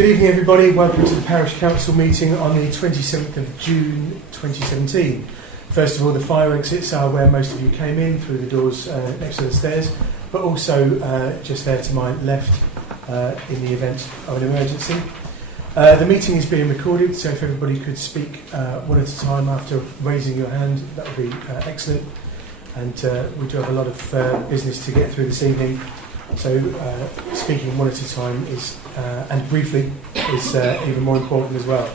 Good evening everybody, welcome to the Parish Council meeting on the 27th of June 2017. First of all, the fire exits are where most of you came in, through the doors next to the stairs, but also just there to my left in the event of an emergency. The meeting is being recorded, so if everybody could speak one at a time after raising your hand, that would be excellent. And we do have a lot of business to get through this evening, so speaking one at a time is and briefly is even more important as well.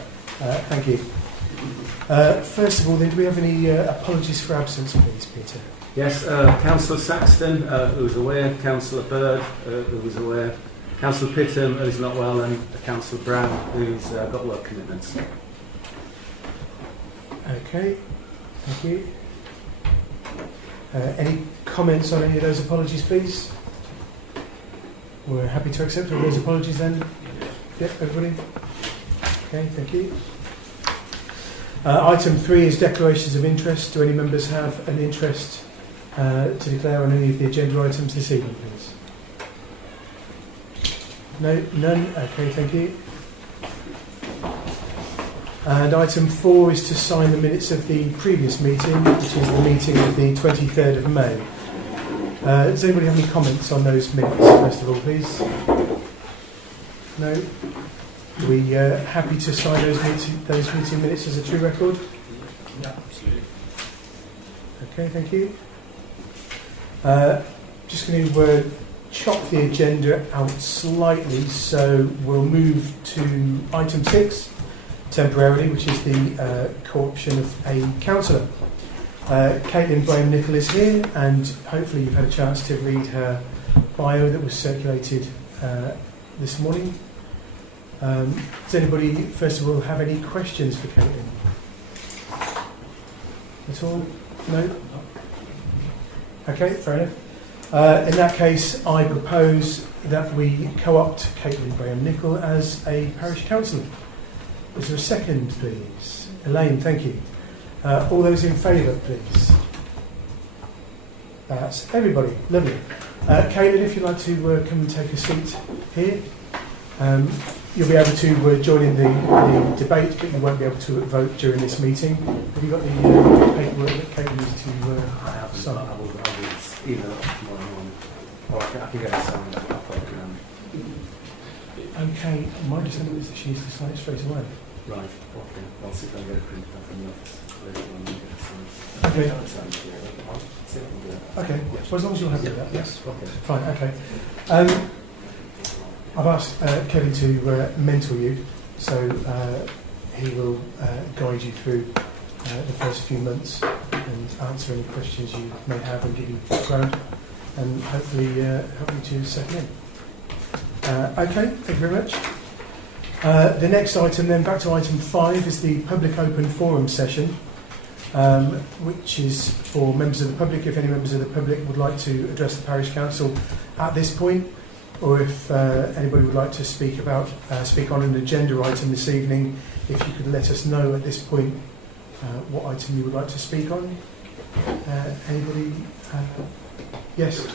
Thank you. First of all, then, do we have any apologies for absence, please, Peter? Yes, Councillor Saxton, who was aware, Councillor Bird, who was aware, Councillor Pittham, who's not well, and Councillor Brown, who's got work commitments. Okay, thank you. Any comments on any of those apologies, please? We're happy to accept all those apologies then. Yep, everybody? Okay, thank you. Item 3 is declarations of interest. Do any members have an interest to declare on any of the agenda items this evening, please? No? None? Okay, thank you. And item 4 is to sign the minutes of the previous meeting, which is the meeting of the 23rd of May. Does anybody have any comments on those minutes, first of all, please? No? Are we happy to sign those meeting minutes as a true record? Yeah, absolutely. Okay, thank you. Just going to chop the agenda out slightly, so we'll move to item 6, temporarily, which is the co-option of a councillor. Caitlin Graham-Nicol is here, and hopefully you've had a chance to read her bio that was circulated this morning. Does anybody, first of all, have any questions for Caitlin? At all? No? Okay, fair enough. In that case, I propose that we co-opt Caitlin Graham-Nicol as a parish councillor. Is there a second, please? Elaine, thank you. All those in favour, please. That's everybody. Lovely. Caitlin, if you'd like to come and take a seat here. You'll be able to join in the debate, but you won't be able to vote during this meeting. Have you got the paperwork that Caitlin needs to sign? I will either tomorrow morning, or I can get it signed. Okay, my understanding is that she needs to sign it straight away. Right, okay. I'll see if I can get it printed up from the office. Okay. Okay. Okay, well, as long as you're happy with that, yes. Okay. Fine, okay. I've asked Kevin to mentor you, so he will guide you through the first few months and answer any questions you may have and give you background and hopefully help you to settle in. Okay, thank you very much. The next item then, back to item 5, is the public open forum session, which is for members of the public. If any members of the public would like to address the parish council at this point, or if anybody would like to speak on an agenda item this evening, if you could let us know at this point what item you would like to speak on. Anybody? Yes? It's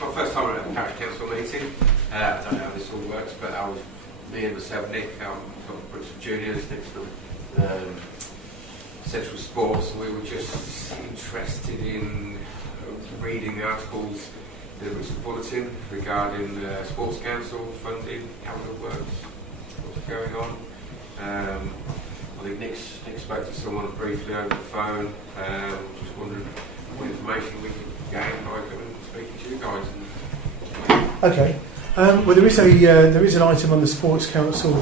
my first time at a parish council meeting. I don't know how this all works, but me and myself, Nick, from Brixworth Juniors, next to Central Sports, and we were just interested in reading the articles in the Brixworth Bulletin regarding Sports Council funding, how it works, what's going on. I think Nick spoke to someone briefly over the phone. Just wondering what information we could gain by going and speaking to you guys. Okay. Well, there is an item on the Sports Council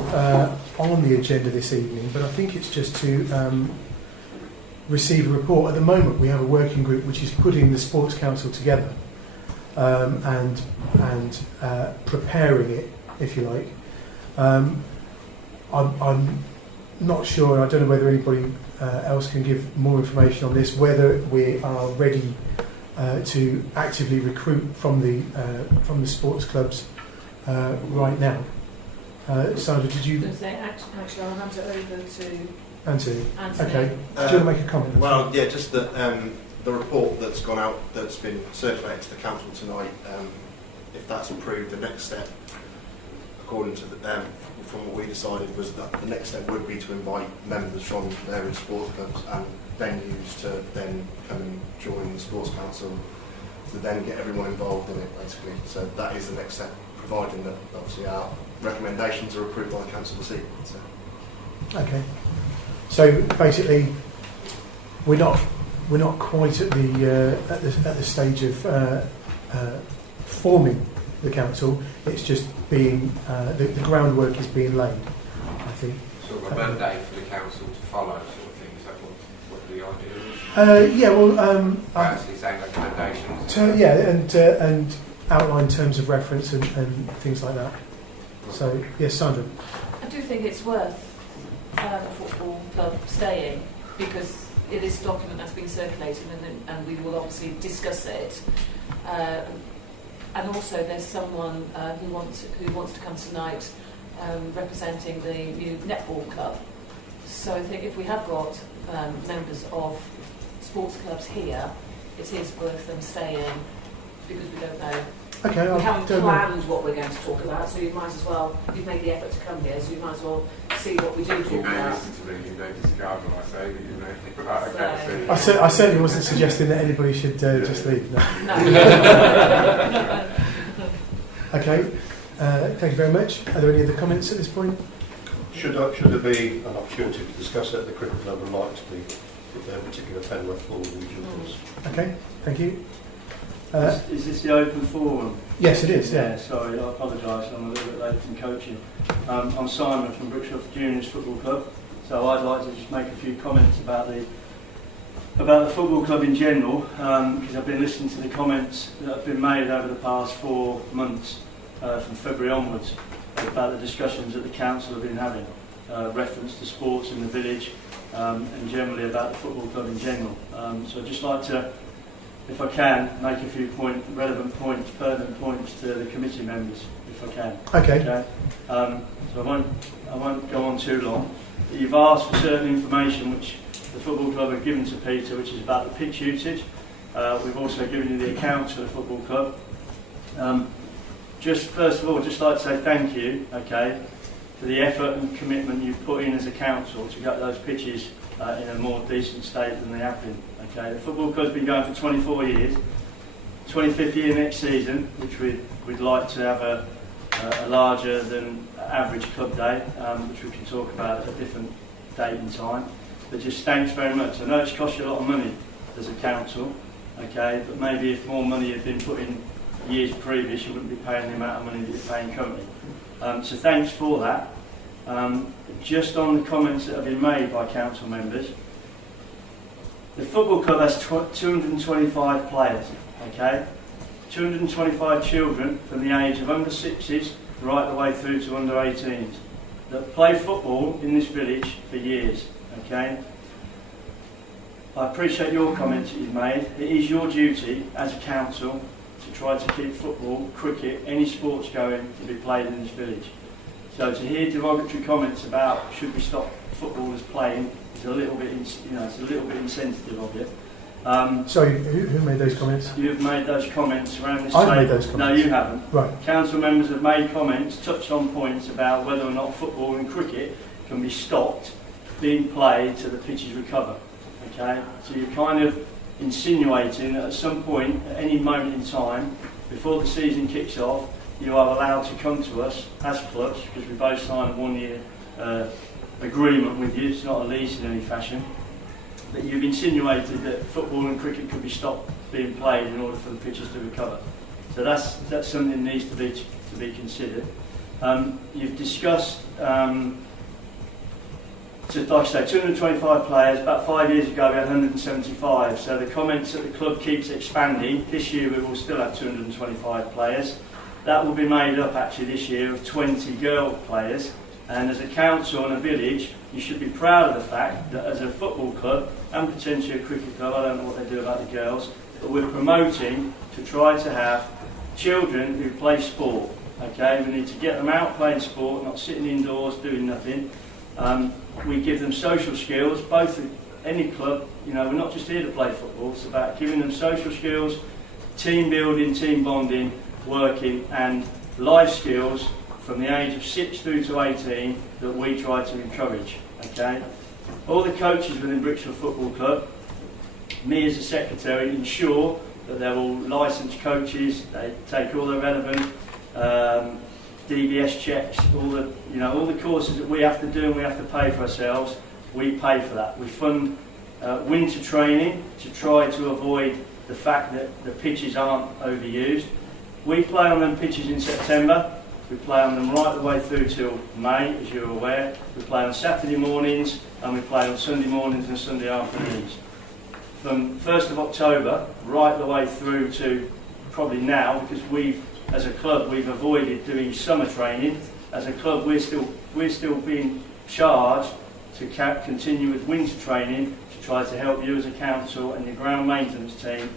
on the agenda this evening, but I think it's just to receive a report. At the moment, we have a working group which is putting the Sports Council together and preparing it, if you like. I'm not sure, and I don't know whether anybody else can give more information on this, whether we are ready to actively recruit from the sports clubs right now. Sandra, did you? Actually, I'll hand it over to Anthony. Anthony. Okay. Do you want to make a comment? Well, yeah, just that the report that's gone out, that's been circulated to the council tonight, if that's approved, the next step according to from what we decided, was that the next step would be to invite members from various sports clubs and venues to then come and join the Sports Council to then get everyone involved in it, basically. So that is the next step, providing that obviously our recommendations are approved by the council this evening. So. Okay. So basically, we're not quite at the stage of forming the council. It's just being the groundwork is being laid, I think. Sort of a mandate for the council to follow, sort of thing. Is that what the idea is? Yeah. Well, Actually saying recommendations. and outline terms of reference and things like that. So yes, Sandra. I do think it's worth the football club staying, because it is a document that's been circulated, and we will obviously discuss it. And also, there's someone who wants to come tonight representing the new netball club. So I think if we have got members of sports clubs here, it is worth them staying, because we don't know. Okay, We haven't planned what we're going to talk about, so you might as well. You've made the effort to come here, so you might as well see what we do talk You may about. listen to me, you may disregard what I say, but you may think about it. So- I certainly wasn't suggesting that anybody should just leave. No. No. Okay. Thank you very much. Are there any other comments at this point? Should there be an opportunity to discuss it at the cricket club, would like to be with their particular Penrith or region force? Okay. Thank you. Is this the open forum? Yes, it is. Yeah. Sorry, I apologise, I'm a little bit late from coaching. I'm Simon from Brixworth Juniors Football Club, so I'd like to just make a few comments about the football club in general, because I've been listening to the comments that have been made over the past 4 months, from February onwards, about the discussions that the council have been having, reference to sports in the village, and generally about the football club in general. So I'd just like to, if I can, make a few relevant points, pertinent points to the committee members, if I can. Okay. So I won't go on too long. You've asked for certain information which the football club have given to Peter, which is about the pitch usage. We've also given you the accounts for the football club. Just first of all, just like to say thank you, okay, for the effort and commitment you've put in as a council to get those pitches in a more decent state than they have been. Okay, the football club's been going for 24 years, 25th year next season, which we'd like to have a larger than average club day, which we can talk about at a different date and time. But just thanks very much. I know it's cost you a lot of money as a council, okay, but maybe if more money had been put in years previous, you wouldn't be paying the amount of money that you're paying currently. So thanks for that. Just on the comments that have been made by council members, the football club has 225 players, okay? 225 children from the age of under 6s right the way through to under 18s that play football in this village for years, okay? I appreciate your comments that you've made. It is your duty as a council to try to keep football, cricket, any sports going to be played in this village. So to hear derogatory comments about should we stop footballers playing is a little bit, it's a little bit insensitive of you. Sorry, who made those comments? You've made those comments around this I've table. made those comments. No, you haven't. Right. Council members have made comments, touched on points about whether or not football and cricket can be stopped being played till the pitches recover. Okay, so you're kind of insinuating that at some point, at any moment in time, before the season kicks off, you are allowed to come to us as clubs, because we both signed a 1-year agreement with you, it's not a lease in any fashion, that you've insinuated that football and cricket could be stopped being played in order for the pitches to recover. So that's something that needs to be considered. You've discussed, so like I say, 225 players. About 5 years ago we had 175. So the comments that the club keeps expanding, this year we will still have 225 players. That will be made up actually this year of 20 girl players. And as a council and a village, you should be proud of the fact that as a football club and potentially a cricket club, I don't know what they do about the girls, but we're promoting to try to have children who play sport. Okay, we need to get them out playing sport, not sitting indoors doing nothing. We give them social skills, both at any club. We're not just here to play football, it's about giving them social skills, team building, team bonding, working, and life skills from the age of 6 through to 18 that we try to encourage. Okay, all the coaches within Brixworth Football Club, me as a secretary, ensure that they're all licensed coaches. They take all the relevant DBS checks, all the courses that we have to do and we have to pay for ourselves. We pay for that. We fund winter training to try to avoid the fact that the pitches aren't overused. We play on them pitches in September. We play on them right the way through till May, as you're aware. We play on Saturday mornings and we play on Sunday mornings and Sunday afternoons. From 1st of October right the way through to probably now, because as a club we've avoided doing summer training. As a club we're still being charged to continue with winter training to try to help you as a council and your ground maintenance team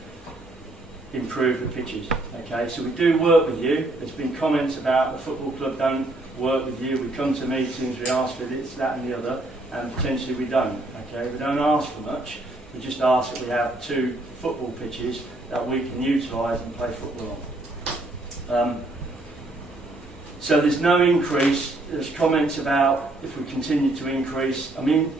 improve the pitches. Okay, so we do work with you. There's been comments about the football club don't work with you. We come to meetings, we ask for this, that and the other, and potentially we don't. Okay, we don't ask for much. We just ask that we have 2 football pitches that we can utilise and play football on. So there's no increase. There's comments about if we continue to increase. I mean,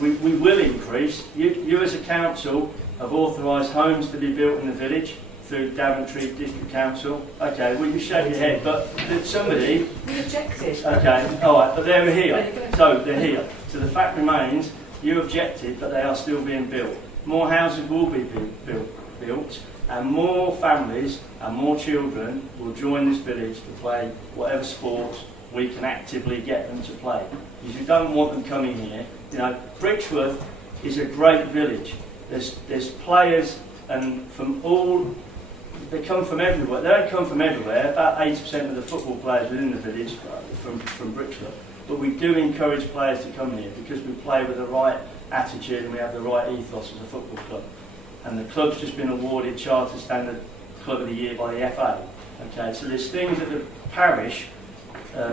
we will increase. You as a council have authorised homes to be built in the village through Daventry District Council. Okay, well you shake your head, but somebody... We objected. Okay, alright, but they're here. So they're here. So the fact remains, you objected, but they are still being built. More houses will be built, and more families and more children will join this village to play whatever sports we can actively get them to play. Because we don't want them coming here. Brixworth is a great village. There's players and they come from everywhere. They don't come from everywhere. About 80% of the football players within the village from Brixworth. But we do encourage players to come here because we play with the right attitude and we have the right ethos as a football club. And the club's just been awarded Charter Standard Club of the Year by the FA. Okay, so there's things that the parish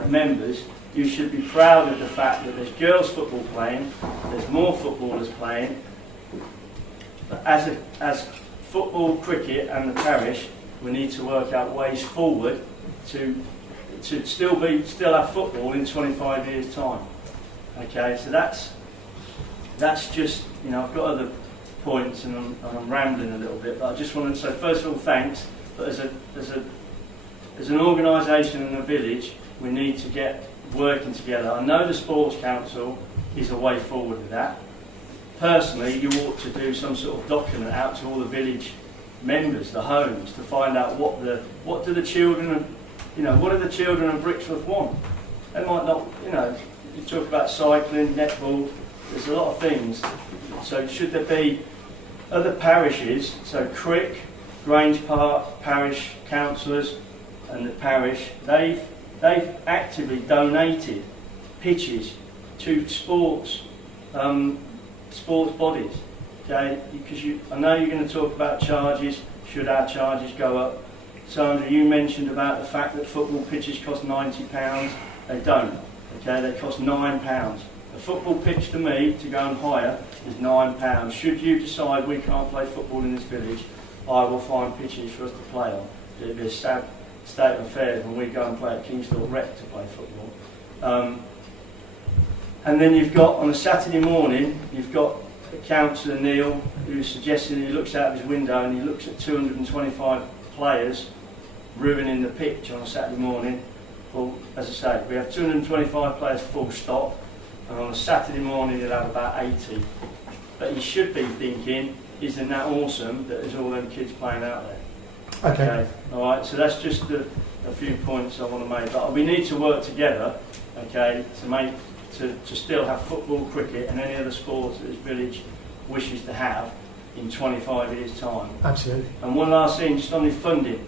members, you should be proud of the fact that there's girls football playing, there's more footballers playing. But as football, cricket and the parish, we need to work out ways forward to still have football in 25 years' time. Okay, so that's just, I've got other points and I'm rambling a little bit, but I just wanted to say first of all thanks. But as an organisation in the village, we need to get working together. I know the Sports Council is a way forward with that. Personally, you ought to do some sort of document out to all the village members, the homes, to find out what do the children of what do the children of Brixworth want. They might not, you talk about cycling, netball, there's a lot of things. So should there be other parishes, so Crick, Grange Park, parish councillors and the parish, they've actively donated pitches to sports bodies. Okay, because I know you're going to talk about charges. Should our charges go up? Sandra, you mentioned about the fact that football pitches cost £90. They don't. Okay, they cost £9. A football pitch to me to go and hire is £9. Should you decide we can't play football in this village, I will find pitches for us to play on. It'd be a sad state of affairs when we go and play at Kingsthorpe Rec to play football. And then you've got, on a Saturday morning, you've got Councillor Neil, who's suggesting he looks out of his window and he looks at 225 players ruining the pitch on a Saturday morning. Well, as I say, we have 225 players full stop, and on a Saturday morning you'll have about 80. But you should be thinking, isn't that awesome that there's all them kids playing out there? Okay. Alright, so that's just a few points I want to make. But we need to work together, okay, to still have football, cricket and any other sports that this village wishes to have in 25 years' time. Absolutely. And one last thing, just on the funding.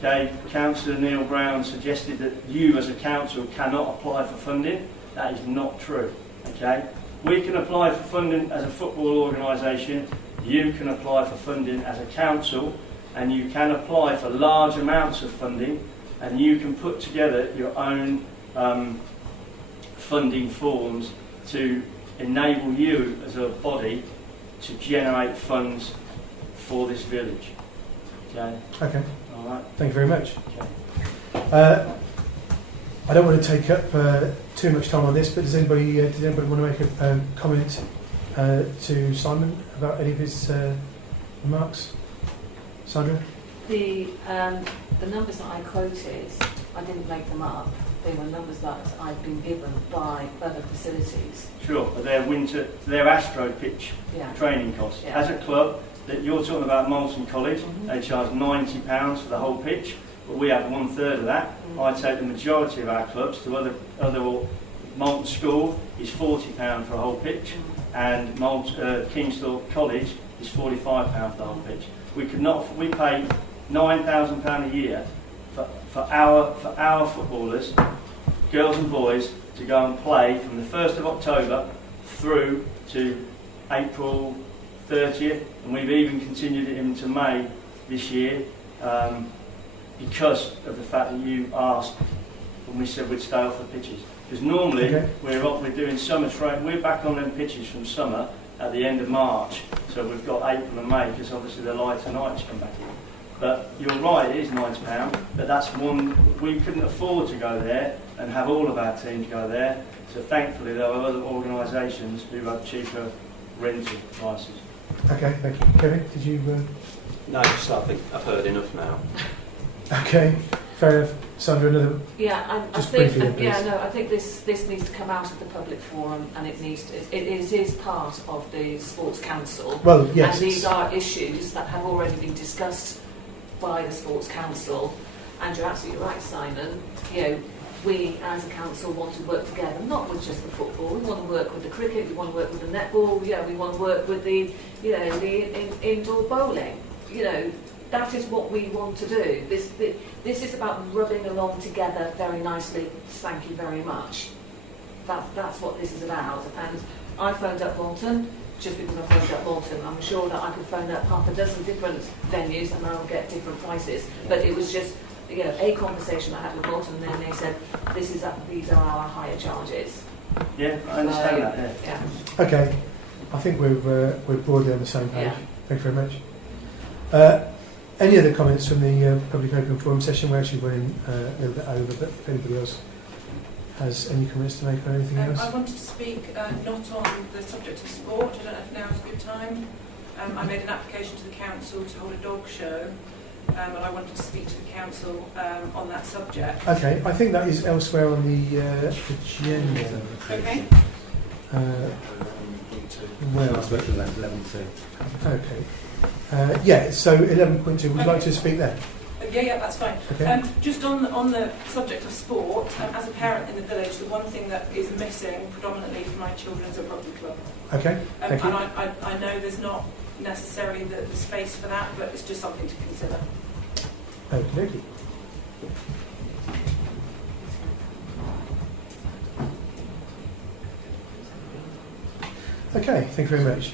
Okay, Councillor Neil Brown suggested that you as a council cannot apply for funding. That is not true. Okay, we can apply for funding as a football organisation, you can apply for funding as a council, and you can apply for large amounts of funding, and you can put together your own funding forms to enable you as a body to generate funds for this village. Okay? Okay. All right. Thank you very much. Okay. I don't want to take up too much time on this, but did anybody want to make a comment to Simon about any of his remarks? Sandra? The numbers that I quoted, I didn't make them up. They were numbers that I've been given by other facilities. Sure, but their Astro pitch training costs. Yeah. As a club, that you're talking about Malton College, they charge £90 for the whole pitch, but we have 1/3 of that. I take the majority of our clubs to other Malton School is £40 for a whole pitch, and Kingsthorpe College is £45 for the whole pitch. We pay £9,000 a year for our footballers, girls and boys, to go and play from the 1st of October through to April 30th, and we've even continued it into May this year because of the fact that you asked when we said we'd stay off the pitches. Because normally we're doing summer training, we're back on them pitches from summer at the end of March, so we've got April and May because obviously the lighter nights come back in. But you're right, it is £90, but that's one, we couldn't afford to go there and have all of our teams go there, so thankfully there are other organisations who have cheaper rental prices. Okay, thank you. Kevin, did you... No, just I think I've heard enough now. Okay, fair enough. Sandra, another... Yeah, I Just think, briefly, please. I think this needs to come out of the public forum, and it is part of the Sports Council. Well, yes. And these are issues that have already been discussed by the Sports Council. And you're absolutely right, Simon. We as a council want to work together, not with just the football. We want to work with the cricket. We want to work with the netball. We want to work with the indoor bowling. That is what we want to do. This is about rubbing along together very nicely. Thank you very much. That's what this is about. And I phoned up Malton just because I phoned up Malton. I'm sure that I could phone up half a dozen different venues and I'll get different prices. But it was just a conversation I had with Malton, and then they said these are our higher charges. Yeah, I understand that. Yeah. Okay, I think we're broadly on the same page. Yeah. Thank you very much. Any other comments from the public open forum session? We're actually running a little bit over, but if anybody else has any comments to make or anything else? I wanted to speak not on the subject of sport. I don't know if now is a good time. I made an application to the council to hold a dog show, and I wanted to speak to the council on that subject. Okay, I think that is elsewhere on the agenda. Okay. Well, I spoke to that 11:2. okay. So 11.2, would you like to speak there? Yeah, that's fine. Okay. Just on the subject of sport, as a parent in the village, the one thing that is missing predominantly for my children is a rugby club. Okay, thank you. And I know there's not necessarily the space for that, but it's just something to consider. Okay. Okay, thank you very much.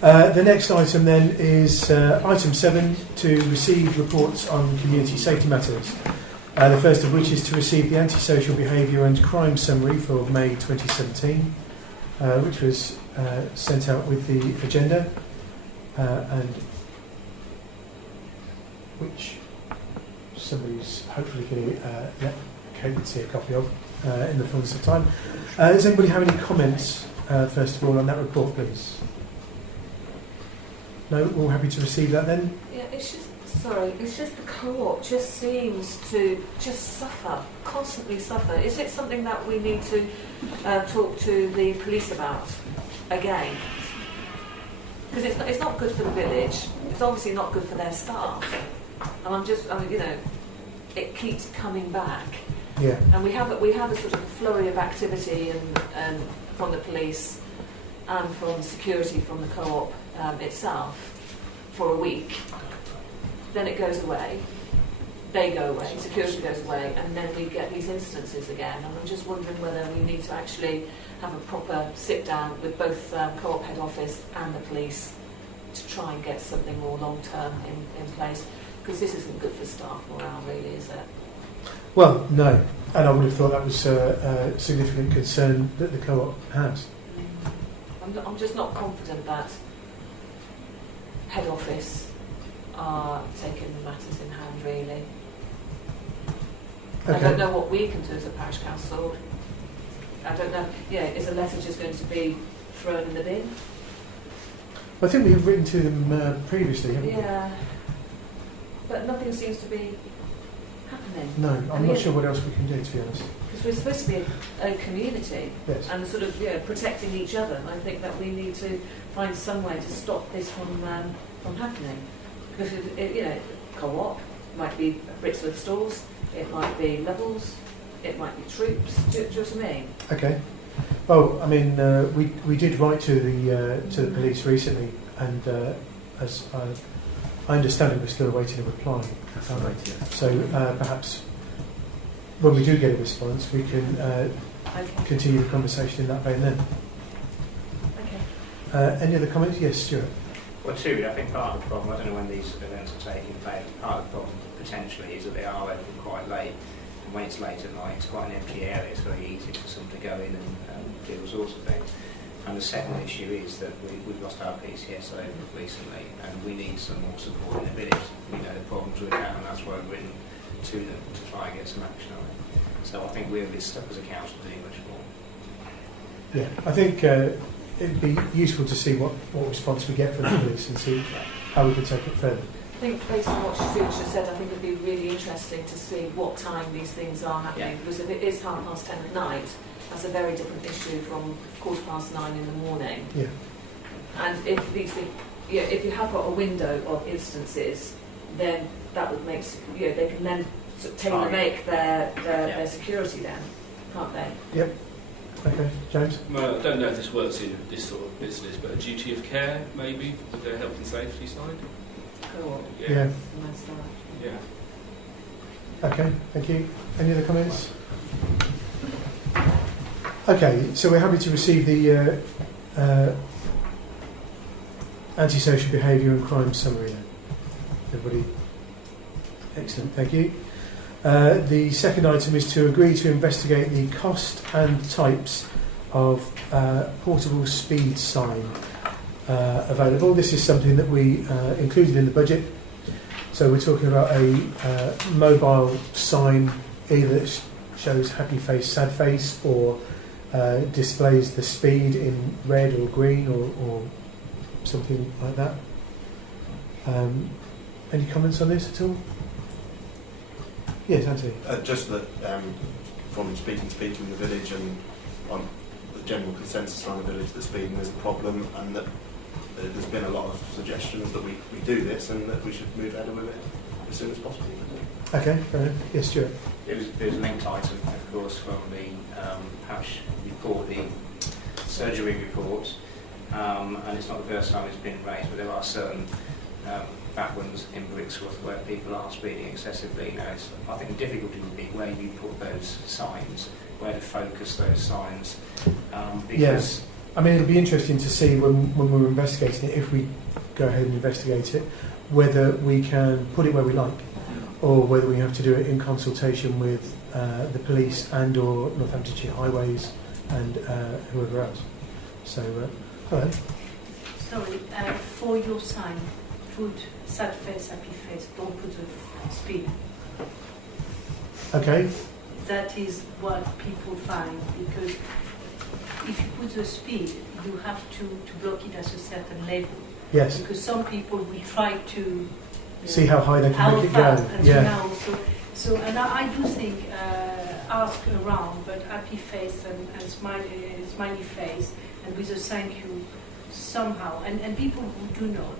The next item then is item 7, to receive reports on community safety matters. The first of which is to receive the antisocial behaviour and crime summary for May 2017, which was sent out with the agenda, and which somebody's hopefully going to let Kate see a copy of in the fullness of time. Does anybody have any comments, first of all, on that report, please? No, we're all happy to receive that then? Yeah, it's just the co-op just seems to just suffer, constantly suffer. Is it something that we need to talk to the police about again? Because it's not good for the village. It's obviously not good for their staff. And it keeps coming back. Yeah. And we have a sort of flurry of activity and from the police and from security from the co-op itself for a week. Then it goes away. They go away. Security goes away, and then we get these instances again. And I'm just wondering whether we need to actually have a proper sit down with both co-op head office and the police to try and get something more long term in place. Because this isn't good for staff morale, really, is it? Well, no. And I would have thought that was a significant concern that the co-op has. I'm just not confident that head office are taking matters in hand, really. I Okay. don't know what we can do as a parish council. I don't know. Yeah, is a letter just going to be thrown in the bin? I think we've written to them previously, haven't we? Yeah. But nothing seems to be happening. No, I'm not sure what else we can do, to be honest. Because we're supposed to be a community Yes. and sort of protecting each other. And I think that we need to find some way to stop this from happening. Because co-op might be Brixworth stores, it might be levels, it might be troops. Do you know what I mean? Okay. Well, I mean, we did write to the police recently, and as I understand it, we're still awaiting a reply. That's all right, yeah. So perhaps when we do get a response, we can Okay. continue the conversation in that vein then. Okay. Any other comments? Yes, Stuart. Well, too, I think part of the problem, I don't know when these events are taking place, part of the problem potentially is that they are open quite late. And when it's late at night, it's quite an empty area, it's very easy for someone to go in and do all sorts of things. And the second issue is that we've lost our PCSO recently, and we need some more support in the village. We know the problems with that, and that's why we've written to them to try and get some action on it. So I think we're a bit stuck as a council doing much more. Yeah, I think it'd be useful to see what response we get from the police and see how we can take it further. I think based on what Stuart just said, I think it'd be really interesting to see what time these things are happening. Yeah. Because if it is 10:30 at night, that's a very different issue from 9:15 in the morning. Yeah. And if these things, if you have got a window of instances, then that would make they can then sort of tailor make their security then, can't they? Yep. Okay, James. Well, I don't know if this works in this sort of business, but a duty of care maybe with the health and safety side. Cool. Yeah. And that's that. Yeah. Okay, thank you. Any other comments? Okay, so we're happy to receive the antisocial behaviour and crime summary then. Everybody? Excellent, thank you. The second item is to agree to investigate the cost and types of portable speed sign available. This is something that we included in the budget. So we're talking about a mobile sign either that shows happy face, sad face, or displays the speed in red or green or something like that. Any comments on this at all? Yes, Anthony. Just that from speaking to people in the village and the general consensus around the village that speeding is a problem, and that there's been a lot of suggestions that we do this and that we should move ahead with it as soon as possible. Okay, fair enough. Yes, Stuart. There's a linked item, of course, from the parish report, the surgery report, and it's not the first time it's been raised, but there are certain backlands in Brixworth where people are speeding excessively. Now, I think the difficulty would be where you put those signs, where to focus those signs, because... Yes. I mean, it'll be interesting to see when we're investigating it, if we go ahead and investigate it, whether we can put it where we like, or whether we have to do it in consultation with the police and or Northamptonshire Highways and whoever else. So, hello. Sorry, for your sign, put sad face, happy face, don't put the speed. Okay. That is what people find, because if you put the speed, you have to block it at a certain level. Yes. Because some people will try to See how high they can make it go. Yeah. And I do think ask around, but happy face and smiley face, and with a thank you somehow. And people who do not,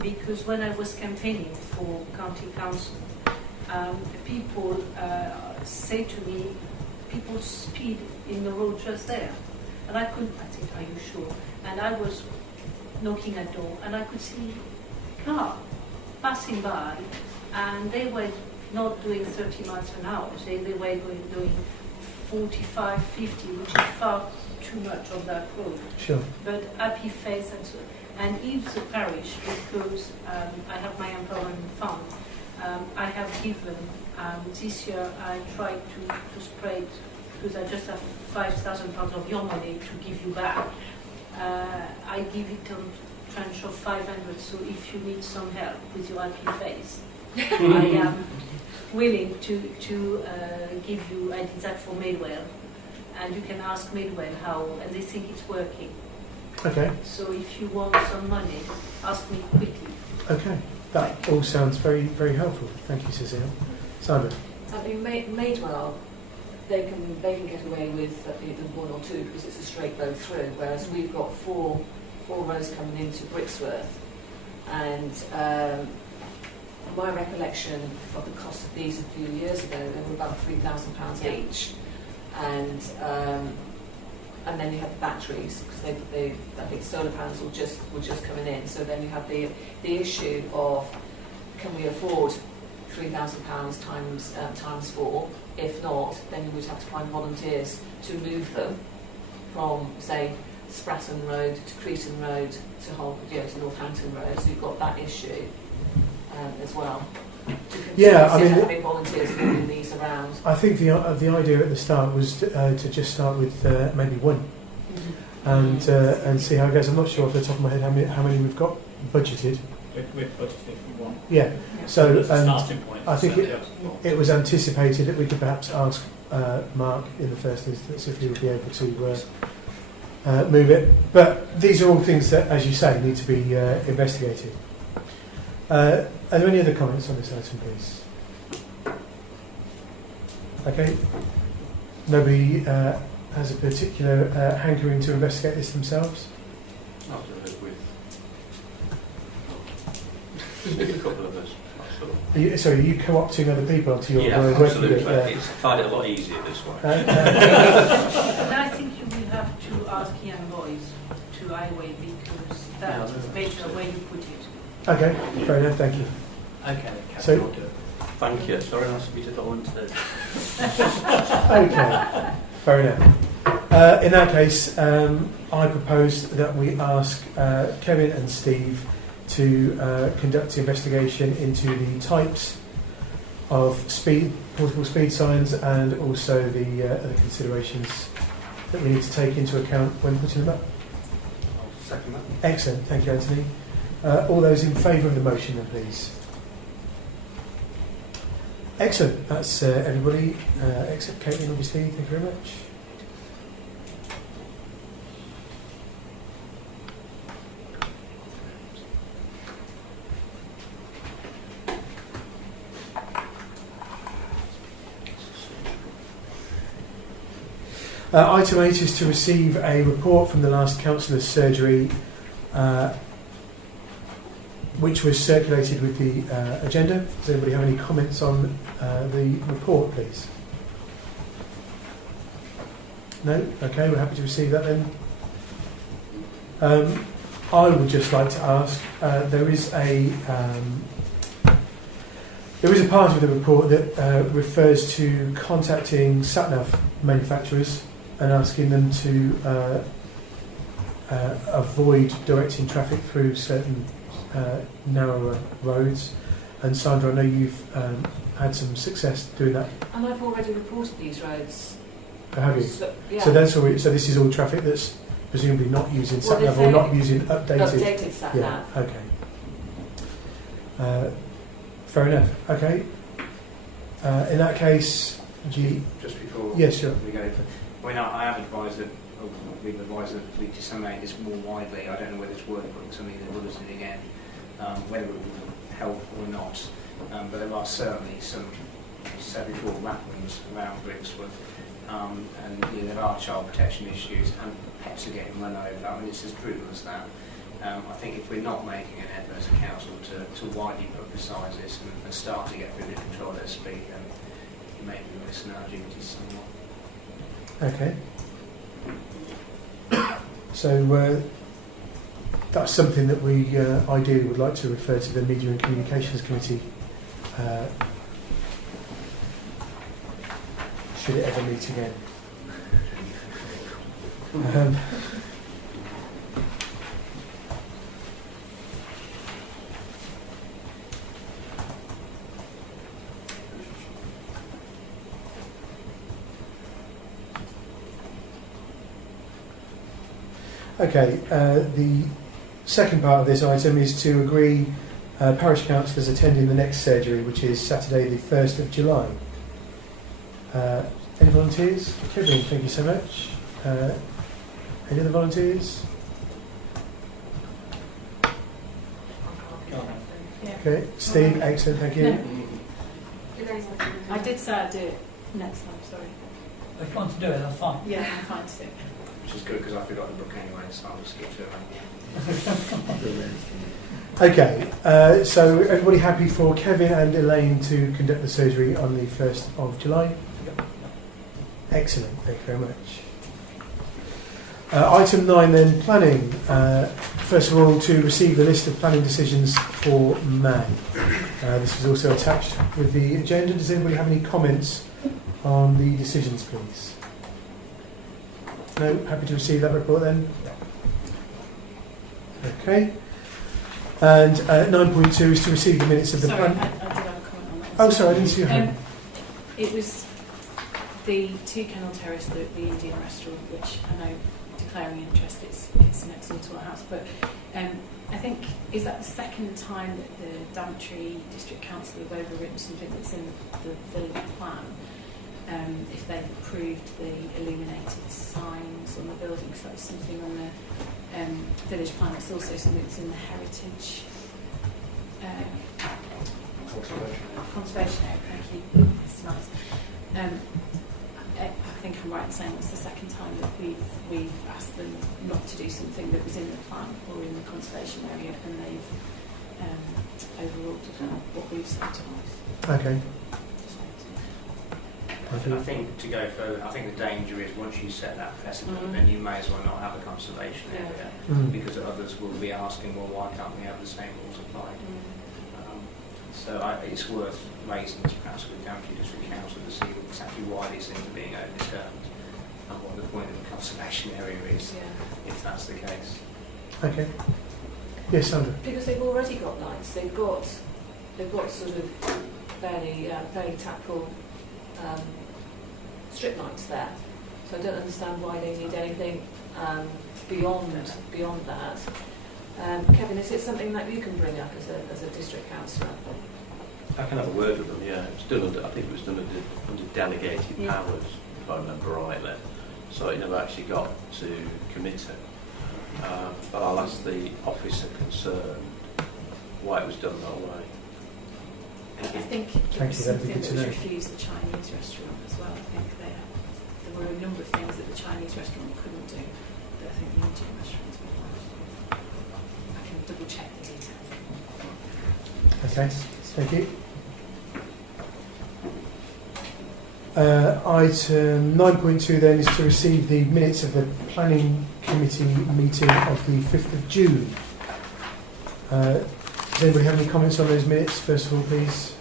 because when I was campaigning for county council, people say to me, people speed in the road just there. And I said, are you sure? And I was knocking at door, and I could see a car passing by, and they were not doing 30 miles an hour. They were doing 45, 50, which is far too much on that road. Sure. But happy face and so. And if the parish, because I have my empowerment fund, I have given, this year I tried to spread, because I just have £5,000 of your money to give you back. I give it a tranche of 500, so if you need some help with your happy face, I am willing to give you, I did that for Midwell, and you can ask Midwell how, and they think it's working. Okay. So if you want some money, ask me quickly. Okay. That all sounds very, very helpful. Thank you, Cecile. Simon. I mean, Madewell, they can get away with either one or two because it's a straight road through, whereas we've got four roads coming into Brixworth, and my recollection of the cost of these a few years ago, they were about £3,000 each, and then you have the batteries because they I think solar panels were just coming in. So then you have the issue of, can we afford £3,000 times 4? If not, then you would have to find volunteers to move them from, say, Spratton Road to Cretan Road to to Northampton Road. So you've got that issue as well. Yeah, I mean, having volunteers moving these around. I think the idea at the start was to just start with maybe one, and see how it goes. I'm not sure off the top of my head how many we've got budgeted. We're budgeted for one. Yeah. So starting point. I think it was anticipated that we could perhaps ask Mark in the first instance if he would be able to move it. But these are all things that, as you say, need to be investigated. Are there any other comments on this item, please? Okay. Nobody has a particular hankering to investigate this themselves? Not with a couple of us. Are you co-opting other people onto your Yeah, working absolutely. group? It's find it a lot easier this way. And I think you will have to ask young boys to highway because that is better where you put it. Okay, fair enough, thank you. Okay, So- Thank you. Sorry, nice of you to volunteer. Okay, fair enough. In that case, I propose that we ask Kevin and Steve to conduct the investigation into the types of portable speed signs and also the other considerations that we need to take into account when putting them up. I'll second that. Excellent, thank you, Anthony. All those in favour of the motion then, please. Excellent, that's everybody except Caitlin, obviously. Thank you very much. Item 8 is to receive a report from the last councillor's surgery, which was circulated with the agenda. Does anybody have any comments on the report, please? No? Okay, we're happy to receive that then. I would just like to ask, there is a part of the report that refers to contacting sat-nav manufacturers and asking them to avoid directing traffic through certain narrower roads. And Sandra, I know you've had some success doing that. And I've already reported these roads. Have you? So, yeah. So that's all. So this is all traffic that's presumably not using Well, sat-nav or not using updated. Updated sat-nav. Yeah. Okay. Fair enough. Okay. In that case, Just before yes, sure. we go, I have advised that we've advised that we disseminate this more widely. I don't know whether it's worth putting something in the bulletin again, whether it will help or not. But there are certainly some, as I said before, wetlands around Brixworth, and there are child protection issues, and pets are getting run over. I mean, it's as brutal as that. I think if we're not making an effort as a council to widely publicise this and start to get really control their speed, then maybe we're missing our duties somewhat. Okay. So that's something that we ideally would like to refer to the Media and Communications Committee should it ever meet again. Okay, the second part of this item is to agree parish councillors attending the next surgery, which is Saturday the 1st of July. Any volunteers? Kevin, thank you so much. Any other volunteers? Okay, Steve, excellent, thank you. I did say I'd do it next time, sorry. If you want to do it, that's fine. Yeah, I'm fine to do it. Which is good because I forgot the book anyway, so I'll just skip to it. Okay, so everybody happy for Kevin and Elaine to conduct the surgery on the 1st of July? Excellent, thank you very much. Item 9 then, planning. First of all, to receive the list of planning decisions for May. This was also attached with the agenda. Does anybody have any comments on the decisions, please? No? Happy to receive that report then? Okay. And 9.2 is to receive the minutes of the Sorry, I plan. did have a comment on that. Oh, sorry, I didn't see your hand. It was the 2 Kennel Terrace, the Indian restaurant, which I know, declaring interest, it's next door to our house. But I think, is that the second time that the Daventry District Council have overwritten something that's in the village plan? If they've approved the illuminated signs on the building, because that was something on the village plan. It's also something that's in the heritage conservation area. Thank you. It's nice. I think I'm right in saying that's the second time that we've asked them not to do something that was in the plan or in the conservation area, and they've overruled what we've said to us. Okay. I think to go further, I think the danger is once you set that precedent, then you may as well not have a conservation area, because others will be asking, well, why can't we have the same rules applied? So it's worth raising this perhaps with Daventry District Council to see exactly why these things are being overturned and what the point of the conservation area is, if that's the case. Okay. Yes, Sandra. Because they've already got lights. They've got sort of fairly tactile strip lights there. So I don't understand why they need anything beyond that. Kevin, is it something that you can bring up as a district councillor? I can have a word with them, yeah. It's done under, I think it was done under delegated powers, if I remember rightly. So it never actually got to committee. But I'll ask the officer concerned why it was done that way. I think it was something that was refused the Chinese restaurant as well. I think there were a number of things that the Chinese restaurant couldn't do that I think the Indian restaurants would like. I can double check the detail. Okay, thank you. Item 9.2 then is to receive the minutes of the planning committee meeting of the 5th of June. Does anybody have any comments on those minutes, first of all, please?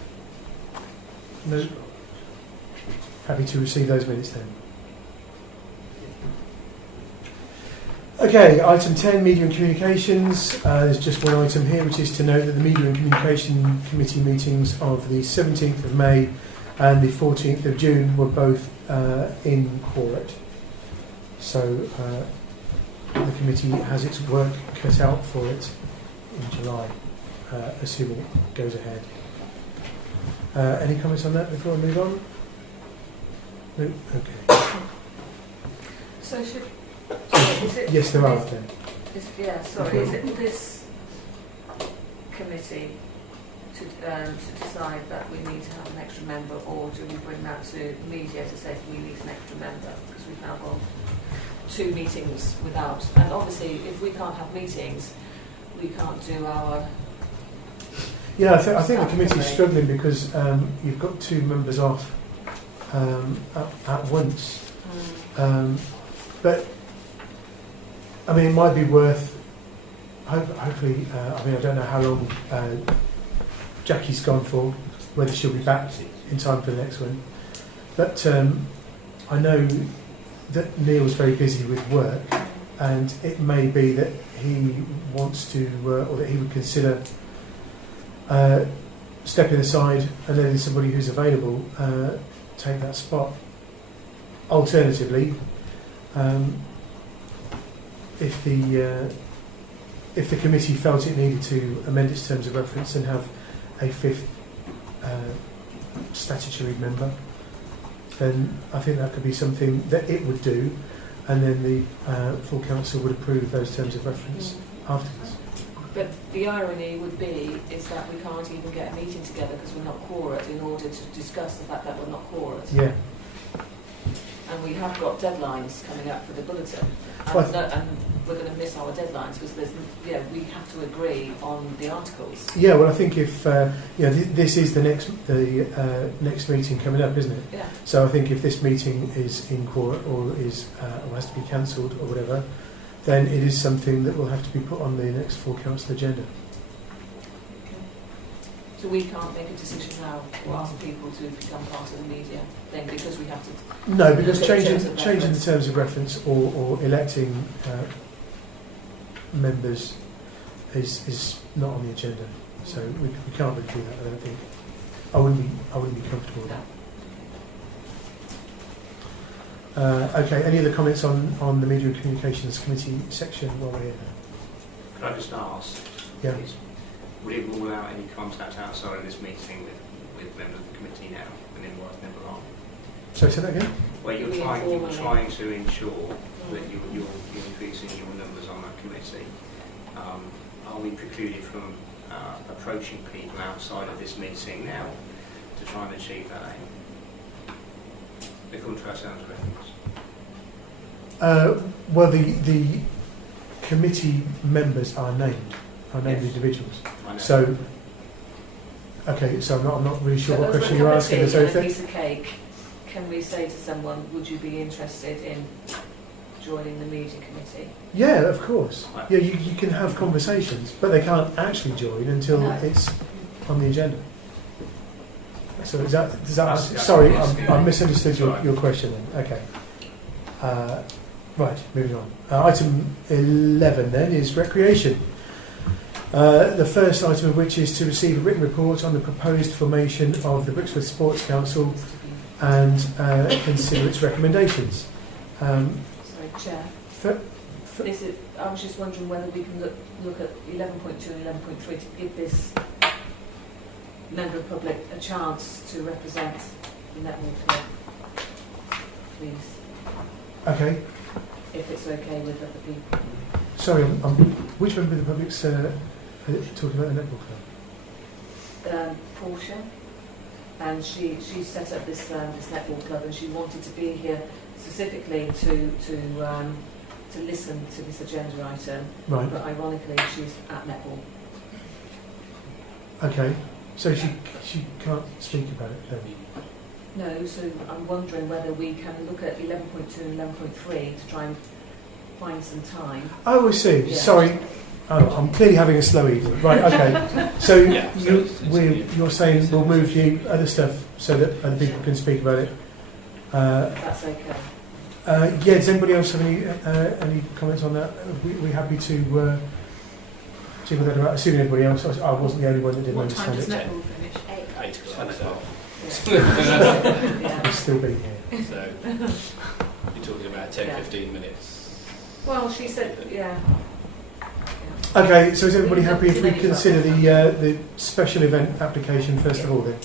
No? Happy to receive those minutes then. Okay, item 10, Media and Communications. There's just one item here, which is to note that the Media and Communication Committee meetings of the 17th of May and the 14th of June were both in Quorate. So the committee has its work cut out for it in July, assuming it goes ahead. Any comments on that before I move on? No? Okay. So is it, yes, there are. Then. Is it this committee to decide that we need to have an extra member, or do we bring that to media to say we need an extra member? Because we've now gone 2 meetings without, and obviously if we can't have meetings, we can't do our... Yeah, I think the committee is struggling because you've got 2 members off at once. But, I mean, it might be worth, hopefully, I mean, I don't know how long Jackie's gone for, whether she'll be back in time for the next one. But I know that Neil's very busy with work, and it may be that he wants to, or that he would consider stepping aside and letting somebody who's available take that spot. Alternatively, if if the committee felt it needed to amend its terms of reference and have a fifth statutory member, then I think that could be something that it would do, and then the full council would approve those terms of reference afterwards. But the irony would be is that we can't even get a meeting together because we're not quorate in order to discuss the fact that we're not quorate. Yeah. And we have got deadlines coming up for the bulletin, and, Well, and we're going to miss our deadlines because we have to agree on the articles. Yeah, well, I think if this is the next meeting coming up, isn't it? Yeah. So I think if this meeting is in court or is or has to be cancelled or whatever, then it is something that will have to be put on the next full council agenda. So we can't make a decision now to ask people to become part of the media thing because we have to. No, because look at changing the terms of reference. terms of reference or electing members is not on the agenda. So we can't really do that. I don't think. I wouldn't be comfortable with that. Okay. Any other comments on the Media and Communications Committee section while we're here? Could I just ask, Yeah. please, would it rule out any contact outside of this meeting with members of the committee now, and in what member on? Sorry, say that again. Where you're We trying informally. to ensure that you're increasing your numbers on that committee. Are we precluded from approaching people outside of this meeting now to try and achieve that aim? They come to our terms of reference. Well, the committee members are named Yes. individuals. I know. So, okay, so I'm not really sure what But as question a you're asking. committee So and if a they, piece of cake, can we say to someone, would you be interested in joining the media committee? yeah, of course. Yeah, you can have conversations, but they can't actually join until No. it's on the agenda. So does that That's sorry, what I'm asking. I misunderstood Sorry. your question then. Okay. Right, moving on. Item 11 then is recreation. The first item of which is to receive a written report on the proposed formation of the Brixworth Sports Council and consider its recommendations. Sorry, Chair. For, This is, I was just wondering whether we can look at 11.2 and 11.3 to give this member of the public a chance to represent the netball club, please, okay, if it's okay with other people. sorry, which member of the public's talking about the netball club? Portia, and she set up this netball club, and she wanted to be here specifically to listen to this agenda item. Right. But ironically, she's at netball. Okay, so she can't speak about it then. No, so I'm wondering whether we can look at 11.2 and 11.3 to try and find some time. Oh, I see. Yeah. Sorry. Oh, I'm clearly having a slow evening. Right, okay. So Yeah, so you're saying we'll move you other stuff so that other people can speak about it. If that's okay. Yeah, does anybody else have any comments on that? We happy to see what they're about. Assuming everybody else, I wasn't the only one that didn't What time understand does it. netball finish? 8 o'clock. So, Yeah. We'll still be here. so you're talking about 10, 15 minutes. Well, she said, yeah. Okay, so is everybody happy if we Maybe consider not. the special event application first of all then?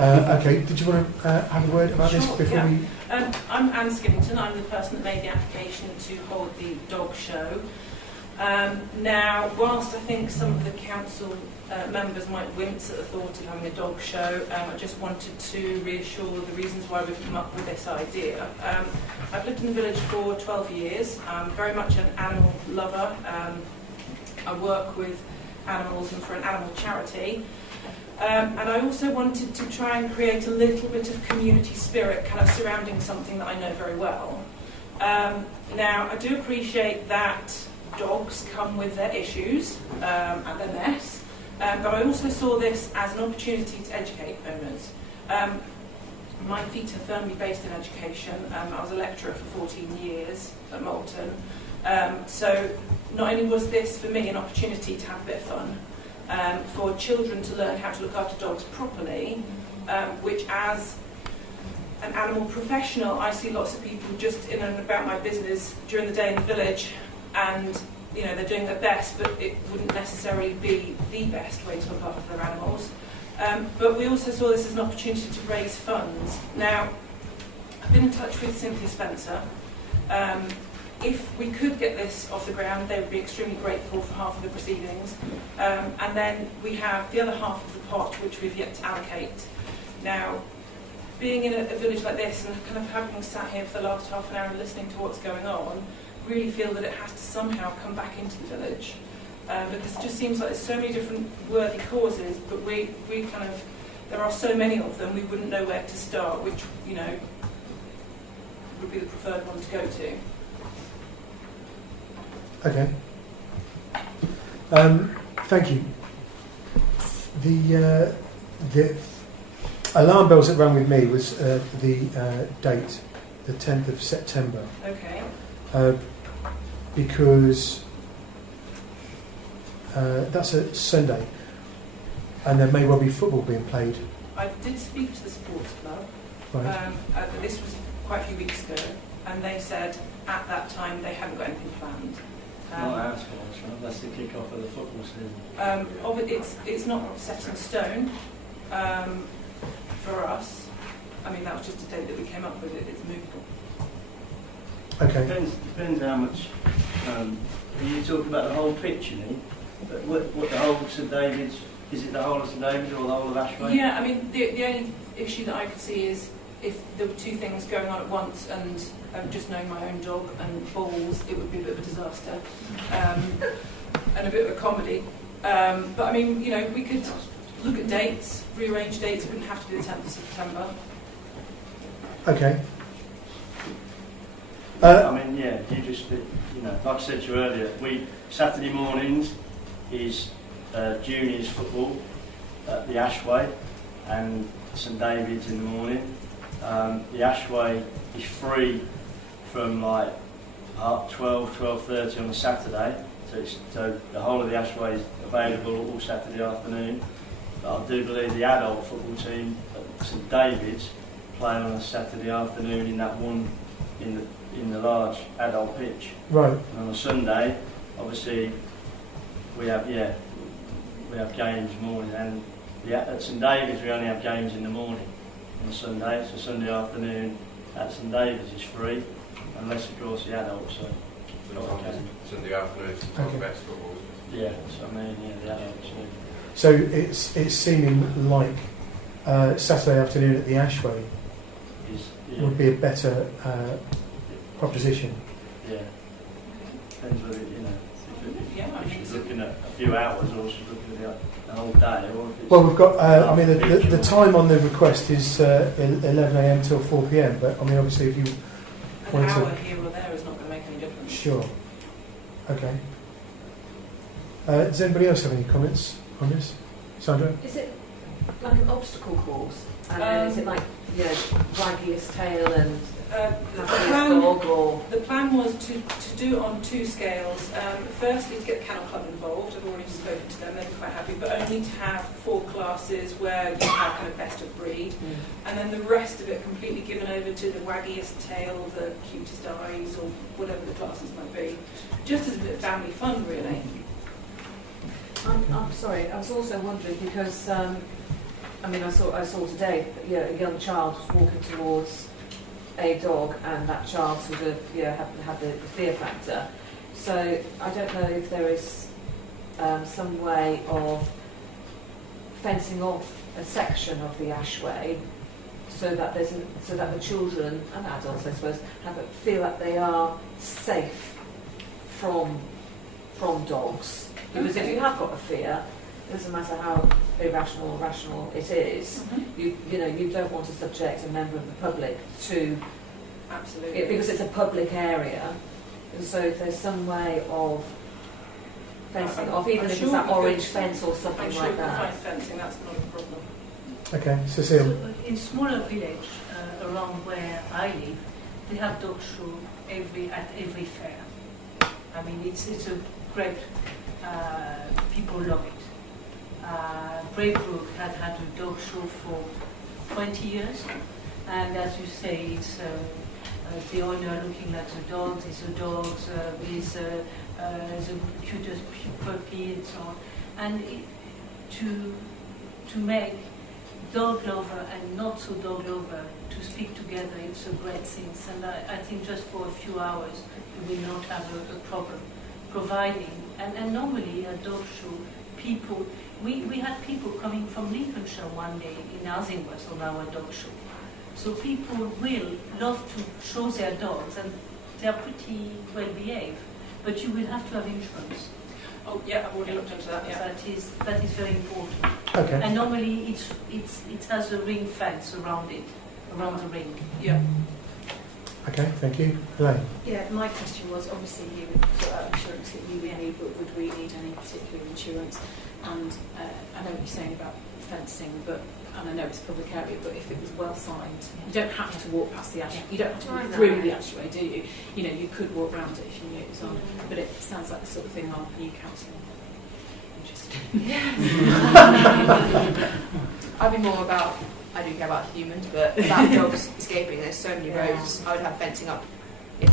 Yes. Okay, did you want to have a word about this Sure, before yeah. we... I'm Anne Skivington. I'm the person that made the application to hold the dog show. Now, whilst I think some of the council members might wince at the thought of having a dog show, I just wanted to reassure the reasons why we've come up with this idea. I've lived in the village for 12 years. I'm very much an animal lover. I work with animals and for an animal charity. And I also wanted to try and create a little bit of community spirit kind of surrounding something that I know very well. Now, I do appreciate that dogs come with their issues and their mess, but I also saw this as an opportunity to educate owners. My feet are firmly based in education. I was a lecturer for 14 years at Moulton. So not only was this for me an opportunity to have a bit of fun, for children to learn how to look after dogs properly, which as an animal professional, I see lots of people just in and about my business during the day in the village, and you know, they're doing their best, but it wouldn't necessarily be the best way to look after their animals. But we also saw this as an opportunity to raise funds. Now, I've been in touch with Cynthia Spencer. If we could get this off the ground, they would be extremely grateful for half of the proceedings. And then we have the other half of the pot, which we've yet to allocate. Now, being in a village like this and kind of having sat here for the last half an hour and listening to what's going on, really feel that it has to somehow come back into the village. Because it just seems like there's so many different worthy causes, but we kind of, there are so many of them, we wouldn't know where to start, which, you know, would be the preferred one to go to. Okay. Thank you. The alarm bells that rang with me was the date, the 10th of September. Okay. Because that's a Sunday, and there may well be football being played. I did speak to the sports club. Right. This was quite a few weeks ago, and they said at that time they hadn't got anything planned. Not our sports, right? That's the kick-off of the football season. It's not set in stone for us. I mean, that was just a date that we came up with. It's movable. Okay. Depends how much. You talk about the whole pitch, you mean? But what the whole of St David's? Is it the whole of St David's or the whole of Ashway? Yeah, I mean, the only issue that I could see is if there were two things going on at once, and just knowing my own dog and balls, it would be a bit of a disaster and a bit of a comedy. But I mean, you know, we could look at dates, rearrange dates. It wouldn't have to be the 10th of September. Okay. I mean, yeah, you know, like I said to you earlier, Saturday mornings is juniors football at the Ashway and St David's in the morning. The Ashway is free from like 12:30 on a Saturday, so the whole of the Ashway is available all Saturday afternoon. But I do believe the adult football team at St David's play on a Saturday afternoon in that one in the large adult pitch. Right. And on a Sunday, obviously, we have games morning, and at St David's we only have games in the morning on a Sunday. So Sunday afternoon at St David's is free, unless of course the adults are. Sunday afternoon, Okay. best football. Yeah, so I mean, yeah, the adults. So it's seeming like Saturday afternoon at the Ashway would be a better proposition. Yeah. Depends whether, you know, if she's looking at a few hours or she's looking at the whole day. Or if it's Well, we've got, I mean, the time on the request is 11 a.m. till 4 p.m, but I mean, obviously if you An want hour to... here or there is not going to make any difference. Sure. Okay. Does anybody else have any comments on this? Sandra? Is it like an obstacle course? And then is it like, you know, waggiest tail and happiest dog, or? The plan was to do it on two scales. Firstly, to get the Kennel Club involved. I've already spoken to them, they're quite happy, but only to have 4 classes where you have kind of best of breed. And then the rest of it completely given over to the waggiest tail, the cutest eyes, or whatever the classes might be. Just as a bit of family fun, really. I'm sorry, I was also wondering because, I mean, I saw today that, a young child was walking towards a dog, and that child sort of, had the fear factor. So I don't know if there is some way of fencing off a section of the Ashway so that the children and adults, I suppose, feel that they are safe from dogs. Because if you have got a fear, it doesn't matter how irrational or rational it is, you don't want to subject a member of the public to... Absolutely. Because it's a public area. And so if there's some way of fencing off, even if it's that orange fence or something like that. I'm sure fencing, that's not a problem. Okay, Cecile. So, in smaller village around where I live, they have dog show at every fair. I mean, it's a great... people love it. Brixworth had a dog show for 20 years, and as you say, it's the owner looking at the dogs, is the dogs, is the cutest puppy and so on. And to make dog lover and not so dog lover to speak together, it's a great thing. And I think just for a few hours you will not have a problem providing. And normally at dog show, people, we had people coming from Lincolnshire one day in Asingworth on our dog show. So people will love to show their dogs, and they're pretty well behaved. But you will have to have insurance. Oh, yeah, I've already looked into that, yeah. That is very important. Okay. And normally it has a ring fence around it, around the ring. Yeah. Okay, thank you. Elaine? Yeah, my question was, obviously you would sort out insurance that you would need, but would we need any particular insurance? And I know what you're saying about fencing, but, and I know it's a public area, but if it was well signed, you don't have to walk past the ashway, you don't have to walk through the ashway, do you? You know, you could walk around it if you knew it was on, but it sounds like the sort of thing our new council interested in. I'd be more about, I do care about humans, but about dogs escaping. There's so many roads. I would have fencing up. If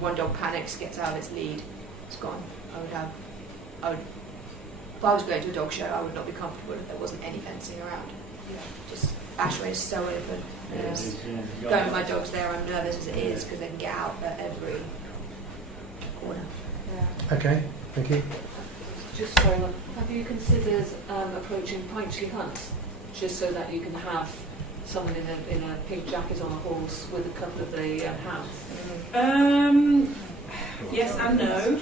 one dog panics, gets out of its lead, it's gone. If I was going to a dog show, I would not be comfortable if there wasn't any fencing around. Just Ashway is so open. Going with my dogs there, I'm nervous as it is because they can get out at every corner. Yeah. Okay, thank you. Just so, have you considered approaching Pinchley Hunt, just so that you can have someone in a pink jacket on a horse with a couple of the hounds? Yes and no.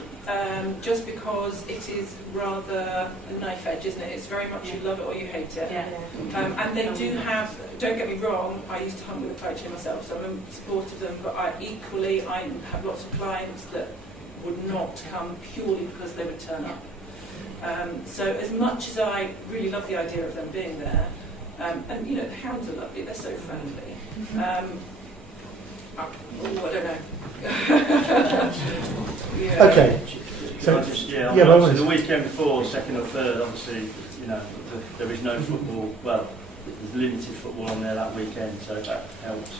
Just because it is rather a knife edge, isn't it? It's very much you love it or you hate it. Yeah. And they do have, don't get me wrong, I used to hunt with a Pinchley myself, so I'm a supporter of them, but I have lots of clients that would not come purely because they would turn up. So as much as I really love the idea of them being there, and you know, the hounds are lovely, they're so friendly. I don't know. Yeah. Okay. So, obviously the weekend before, second or third, obviously, you know, there is no football. Well, there's limited football on there that weekend, so that helps.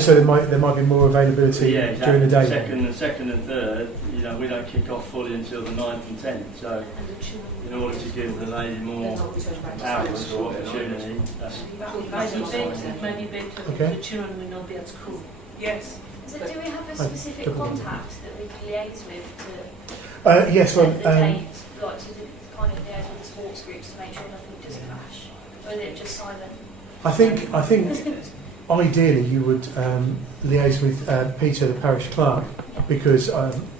So there might be more availability during the day. Second and third, you know, we don't kick off fully until the 9th and 10th. So, in order to give the lady more hours or opportunity, it might be better if the children will not be at school. Yes. So do we have a specific contact that we can liaise with to yes, well, the dates, like to kind of liaise with the sports groups to make sure nothing just clash, or is it just silent? I think ideally you would liaise with Peter, the parish clerk, because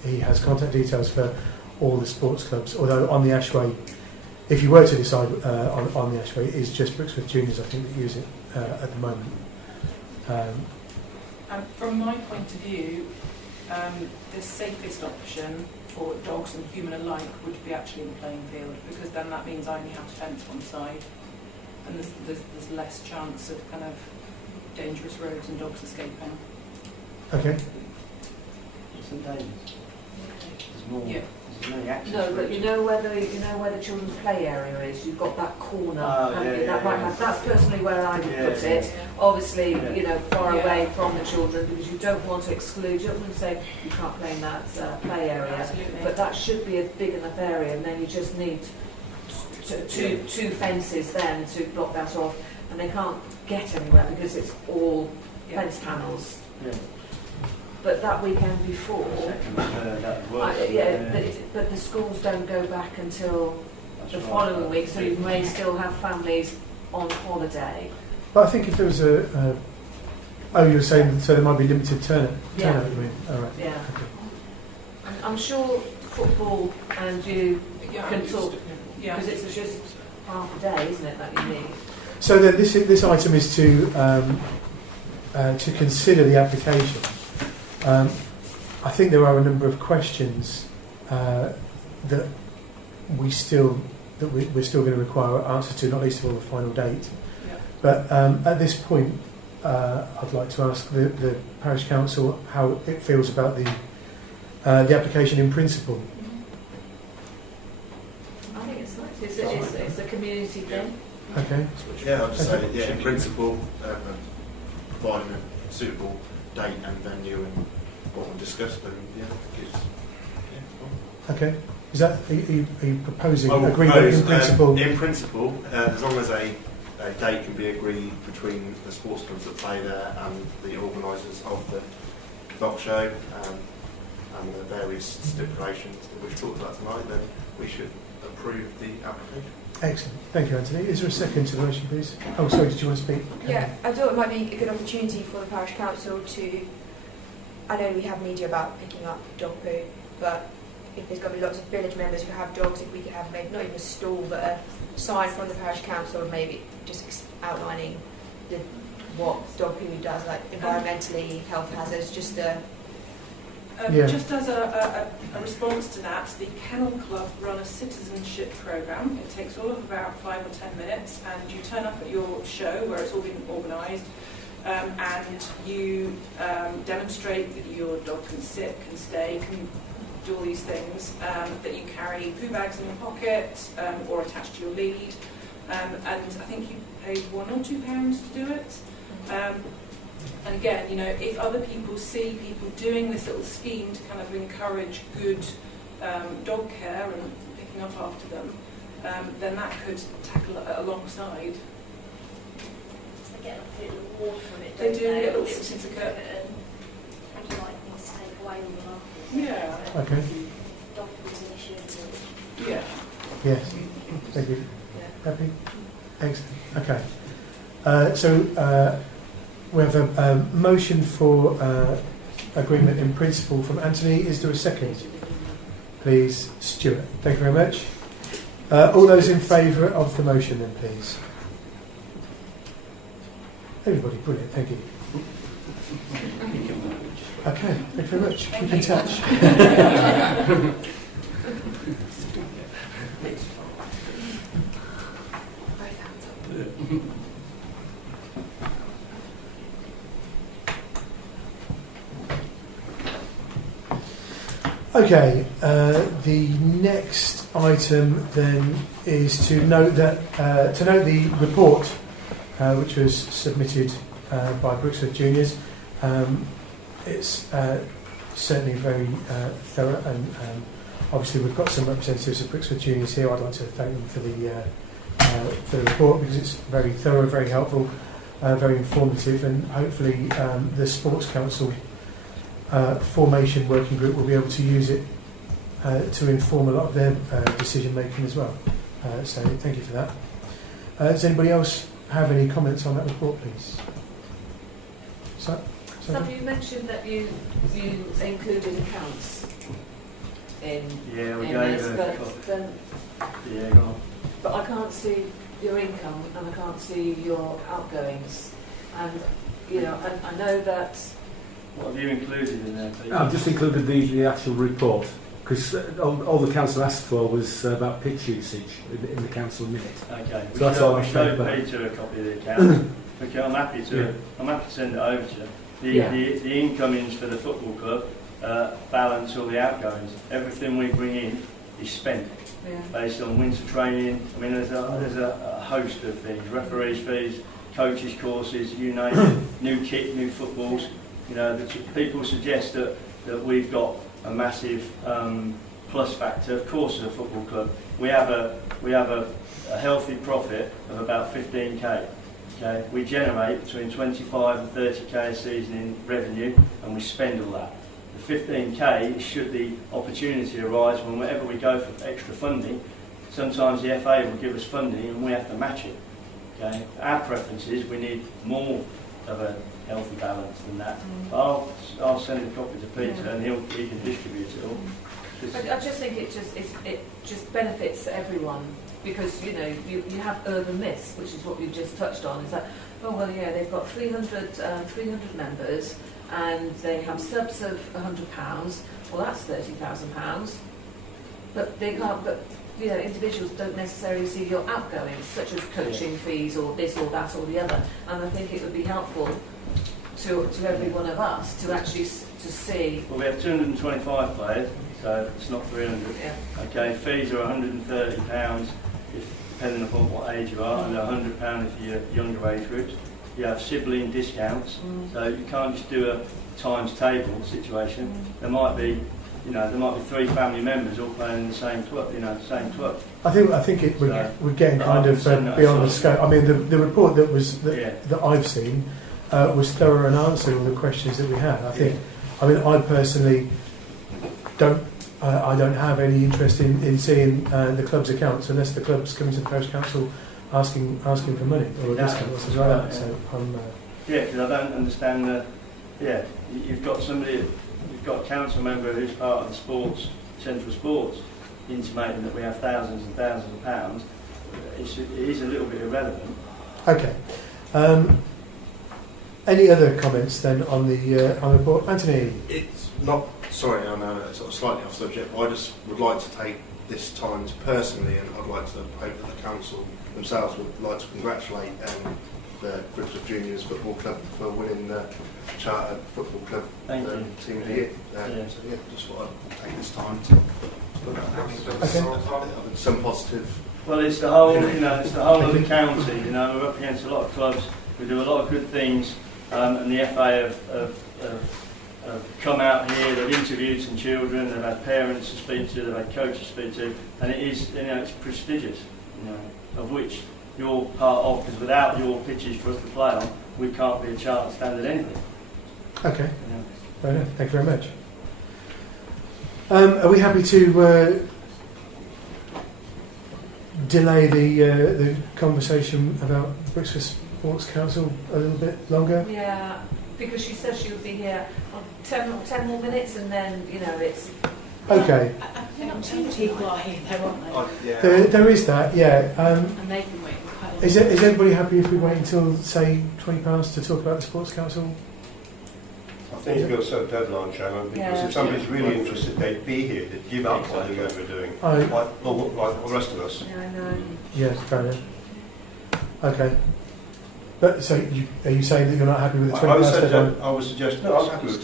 he has contact details for all the sports clubs. Although on the Ashway, if you were to decide on the Ashway, it's just Brixworth Juniors, I think, that use it at the moment. From my point of view, the safest option for dogs and human alike would be actually the playing field, because then that means I only have to fence one side, and there's less chance of kind of dangerous roads and dogs escaping. Okay. St David's. There's more. Yeah. No, but you know where the children's play area is. You've got that corner. That's personally where I would put it. Obviously, you know, far away from the children, because you don't want to exclude. You don't want to say you can't play in that play area. Absolutely. But that should be a big enough area, and then you just need two fences then to block that off, and they can't get anywhere because it's all fence panels. Yeah. But that weekend before, but the schools don't go back until the following week, so you may still have families on holiday. But I think if there was you were saying so there might be limited turnout. You mean? All right. Yeah. Okay. I'm sure football and you can talk, because it's just half a day, isn't it, that you need? So then this item is to consider the application. I think there are a number of questions that we're still going to require answers to, not least of all the final date. Yeah. But at this point, I'd like to ask the parish council how it feels about the application in principle. I think it's nice. It's a community thing. Okay. Yeah, I'd just say, in principle, providing a suitable date and venue and what we discussed, then yeah, Okay. Is that, are you proposing I will agreement propose, in principle? in principle, as long as a date can be agreed between the sports clubs that play there and the organisers of the dog show and the various stipulations that we've talked about tonight, then we should approve the application. Excellent. Thank you, Anthony. Is there a second to the motion, please? Oh, sorry, did you want to speak? Yeah, I thought it might be a good opportunity for the parish council to, I know we have media about picking up dog poo, but if there's going to be lots of village members who have dogs, if we could have maybe not even a stall, but a sign from the parish council, maybe just outlining what dog poo does, like environmentally, health hazards, just a... Just as a response to that, the Kennel Club run a citizenship programme. It takes all of about 5 or 10 minutes, and you turn up at your show where it's all been organised, and you demonstrate that your dog can sit, can stay, can do all these things, that you carry poo bags in your pocket or attached to your lead, and I think you pay £1 or £2 to do it. And again, you know, if other people see people doing this little scheme to kind of encourage good dog care and picking up after them, then that could tackle it alongside. So they get like a little award from it. They don't do get a little certificate certificate. And you like things to take away with them. Yeah. Okay. Dog food's an issue. Yeah. Yes. Thank you. Yeah. Happy? Excellent. Okay. So we have a motion for agreement in principle from Anthony. Is there a second? Please, Stuart. Thank you very much. All those in favour of the motion then, please. Everybody, brilliant. Thank you. Okay, thank you very much. Keep in touch. Okay, the next item then is to note that the report which was submitted by Brixworth Juniors. It's certainly very thorough, and obviously we've got some representatives of Brixworth Juniors here. I'd like to thank them for the report, because it's very thorough, very helpful, very informative, and hopefully the Sports Council formation working group will be able to use it to inform a lot of their decision making as well. So thank you for that. Does anybody else have any comments on that report, please? So you mentioned that you included accounts in this, but I can't see your income and I can't see your outgoings, and you know, I know that. What have you included in there, please? I've just included the actual report, because all the council asked for was about pitch usage in the council minute. Okay. So that's all I'm saying. We showed Peter a copy of the account. Okay, I'm happy to send it over to you. The incomings for the football club balance all the outgoings. Everything we bring in is spent based on winter training. I mean, there's a host of things: referees' fees, coaches' courses, you name it, new kit, new footballs. You know, people suggest that we've got a massive plus factor. Of course, as a football club, we have a healthy profit of about 15k. Okay, we generate between 25 and 30k a season in revenue, and we spend all that. The 15k, should the opportunity arise whenever we go for extra funding, sometimes the FA will give us funding and we have to match it. Okay, our preference is we need more of a healthy balance than that. But I'll send a copy to Peter and he can distribute it all. I just think it just benefits everyone, because you know you have urban myths, which is what we've just touched on. Is that they've got 300 members and they have subs of £100. Well, that's £30,000. But they can't. But you know, individuals don't necessarily see your outgoings, such as coaching fees or this or that or the other. And I think it would be helpful to every one of us to actually to see. Well, we have 225 players, so it's not 300. Yeah. Okay, fees are £130 depending upon what age you are, and £100 if you're younger age groups. you have sibling discounts, so you can't just do a times table situation. There might be 3 family members all playing in the same club, same club. I think we're getting kind of beyond the scope. I mean, the report that I've seen was thorough and answered all the questions that we had. I personally don't have any interest in seeing the club's accounts unless the club's coming to the parish council asking for money or a discount or something like that. So because I don't understand you've got a council member who's part of the central sports, intimating that we have thousands and thousands of pounds. It is a little bit irrelevant. Okay. Any other comments then on the report, Anthony? It's not. Sorry, I'm sort of slightly off subject. But I just would like to take this time to personally, and I'd like to hope that the council themselves would like to congratulate the Brixworth Juniors Football Club for winning the Chartered Football Club Team of the Year. Just thought I'd take this time to put that some positive. Well, it's the whole, it's the whole of the county. We're up against a lot of clubs. We do a lot of good things, and the FA have come out here. They've interviewed some children. They've had parents to speak to. They've had coaches to speak to, and it is, it's prestigious. Of which you're part of, because without your pitches for us to play on, we can't be a chartered standard anything. Okay. Fair enough. Thank you very much. Are we happy to delay the conversation about Brixworth Sports Council a little bit longer? Yeah, because she says she would be here on 10 more minutes, and then it's. Okay. I think people are here, though, aren't they? There is that, yeah. And they've been waiting quite a long time. Is everybody happy if we wait until, say, 20 past to talk about the Sports Council? I think you've got to set a deadline, Chairman, because if somebody's really interested, they'd be here, they'd give up what they're doing, like the rest of us. Yeah, I know. Yes, fair enough. Okay. But so, are you saying that you're not happy with the 20 past deadline? I would suggest, no, I'm happy with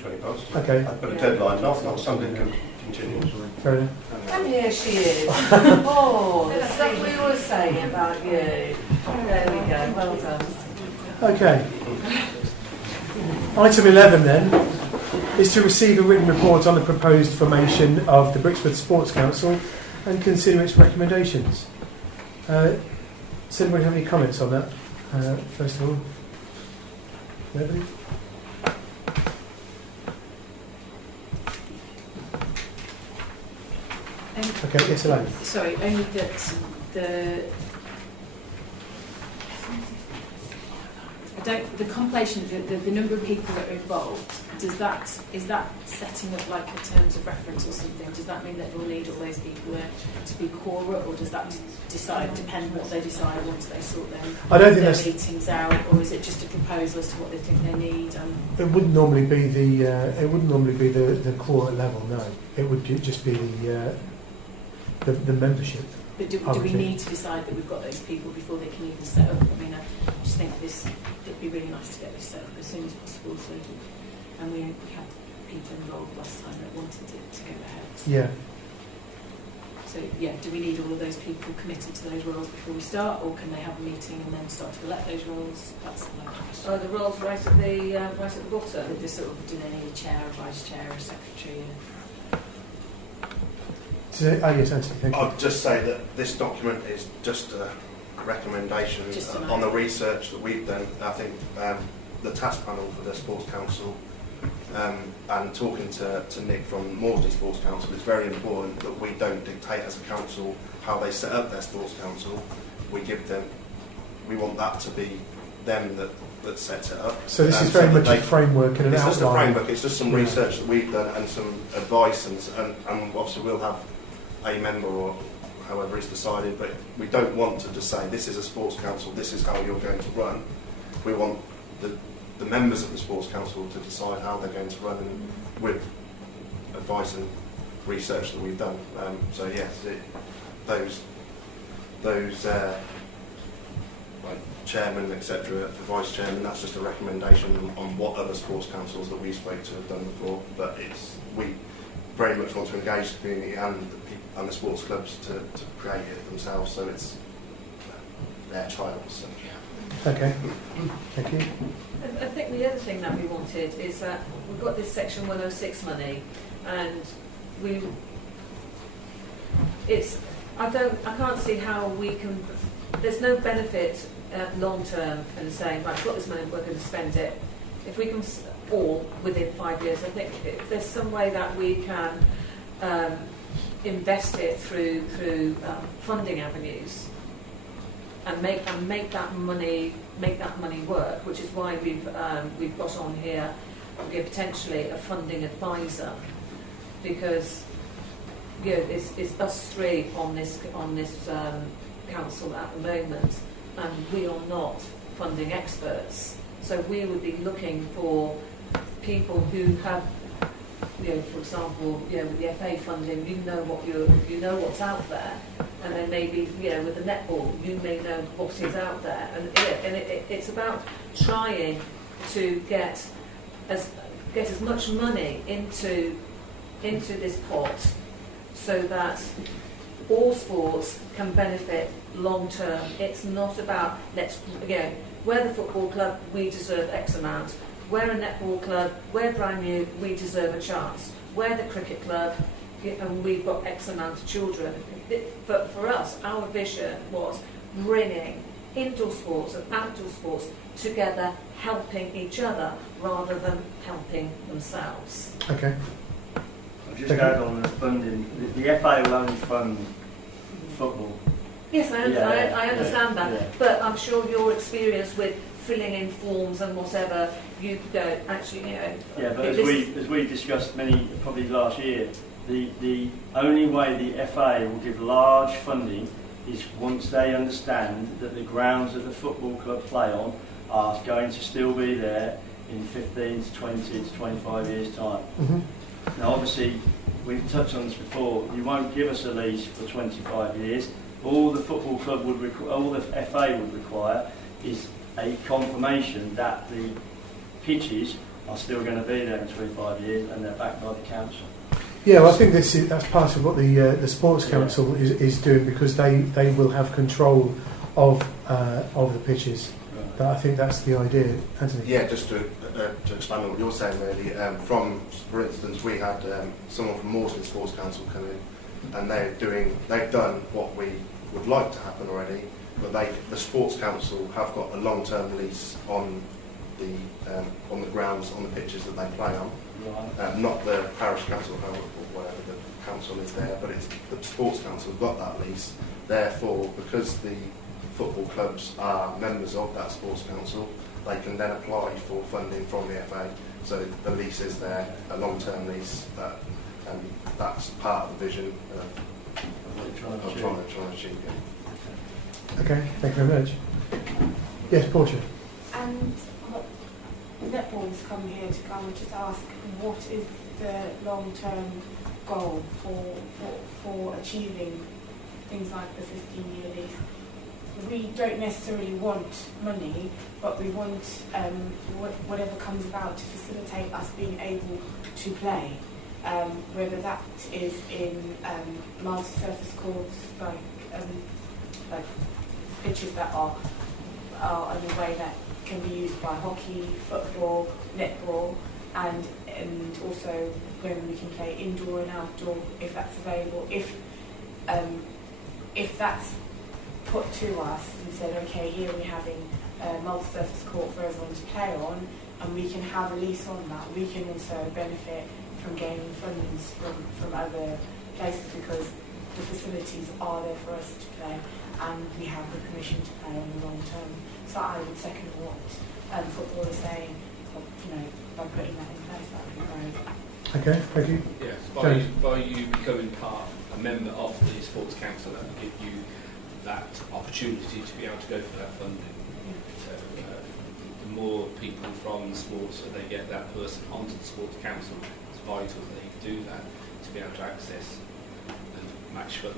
20 past. Okay. But a deadline, not something that continues. Fair enough. And here she is. Oh, the stuff we were saying about you. There we go, well done. Okay. Item 11 then is to receive a written report on the proposed formation of the Brixworth Sports Council and consider its recommendations. Does anybody have any comments on that? First of all, nobody? Okay, yes, Elaine. Sorry, only that the compilation, the number of people that are involved, is that setting up like in terms of reference or something? Does that mean that we'll need all those people to be core up, or does that depend what they decide once they sort their meetings out, or is it just a proposal as to what they think they need? It wouldn't normally be the core level. No, it would just be the membership. But do we need to decide that we've got those people before they can even set up? I mean, I just think it'd be really nice to get this set up as soon as possible. So, and we had people involved last time that wanted it to go ahead. Yeah. So, do we need all of those people committed to those roles before we start, or can they have a meeting and then start to elect those roles? That's the question. Oh, the roles right at the bottom. The sort of, do they need a chair, a vice chair, a secretary? Yes, Anthony, thank you. I'd just say that this document is just a recommendation on the research that we've done. I think the task panel for the Sports Council and talking to Nick from Maudsley Sports Council, it's very important that we don't dictate as a council how they set up their Sports Council. We want that to be them that sets it up. So this is very much a framework and an outline. It's just a framework, it's just some research that we've done and some advice, and obviously we'll have a member or however it's decided, but we don't want to just say this is a sports council, this is how you're going to run. We want the members of the sports council to decide how they're going to run, and with advice and research that we've done. So yes, those like chairman, etc., the vice chairman, that's just a recommendation on what other sports councils that we spoke to have done before. But we very much want to engage the community and the people and the sports clubs to create it themselves, so it's their trials. So. Okay, thank you. I think the other thing that we wanted is that we've got this Section 106 money, and I can't see how we can. There's no benefit long term in saying, right, we've got this money, we're going to spend it. If we can all within 5 years, I think if there's some way that we can invest it through funding avenues and make that money work, which is why we've got on here potentially a funding advisor, because it's us three on this council at the moment, and we are not funding experts. So we would be looking for people who have, for example, with the FA funding, you know what's out there, and then maybe with the netball, you may know what is out there, and it's about trying to get as much money into this pot, so that all sports can benefit long term. It's not about we're the football club, we deserve X amount. We're a netball club, we're brand new, we deserve a chance. We're the cricket club, and we've got X amount of children. But for us, our vision was bringing indoor sports and outdoor sports together, helping each other rather than helping themselves. Okay. I'll just add on the funding. The FA will only fund football. Yes, I understand that, but I'm sure your experience with filling in forms and whatever, you don't actually, Yeah, but as we discussed probably last year, the only way the FA will give large funding is once they understand that the grounds that the football club play on are going to still be there in 15 to 20 to 25 years' time. Mm-hmm. Now, obviously, we've touched on this before. You won't give us a lease for 25 years. All the football club all the FA would require is a confirmation that the pitches are still going to be there in 25 years and they're backed by the council. Yeah, well, I think that's part of what the Sports Council is doing, because they will have control of the pitches. Right. But I think that's the idea, Anthony. Yeah, just to expand on what you're saying, really. For instance, we had someone from Moorsley Sports Council come in, and they've done what we would like to happen already, but the Sports Council have got a long-term lease on the grounds, on the pitches that they play on. Right. Not the parish council or whatever the council is there, but it's the Sports Council have got that lease. Therefore, because the football clubs are members of that Sports Council, they can then apply for funding from the FA. So the lease is there, a long-term lease, that's part of the vision of trying to achieve it. Okay, thank you very much. Yes, Portia. And netball's come here to come and just ask, what is the long-term goal for achieving things like the 15-year lease? We don't necessarily want money, but we want whatever comes about to facilitate us being able to play. Whether that is in multi-surface courts, like pitches that are in a way that can be used by hockey, football, netball, and also when we can play indoor and outdoor if that's available. If that's put to us and said, okay, here we're having a multi-surface court for everyone to play on, and we can have a lease on that, we can also benefit from gaining funds from other places, because the facilities are there for us to play and we have the permission to play on the long term. So I would second what football is saying, by putting that in place, that would be great. Okay, thank you. Yes, by you becoming a member of the Sports Council, that will give you that opportunity to be able to go for that funding. So the more people from sports, so they get that person onto the Sports Council, it's vital that they do that to be able to access and match fund.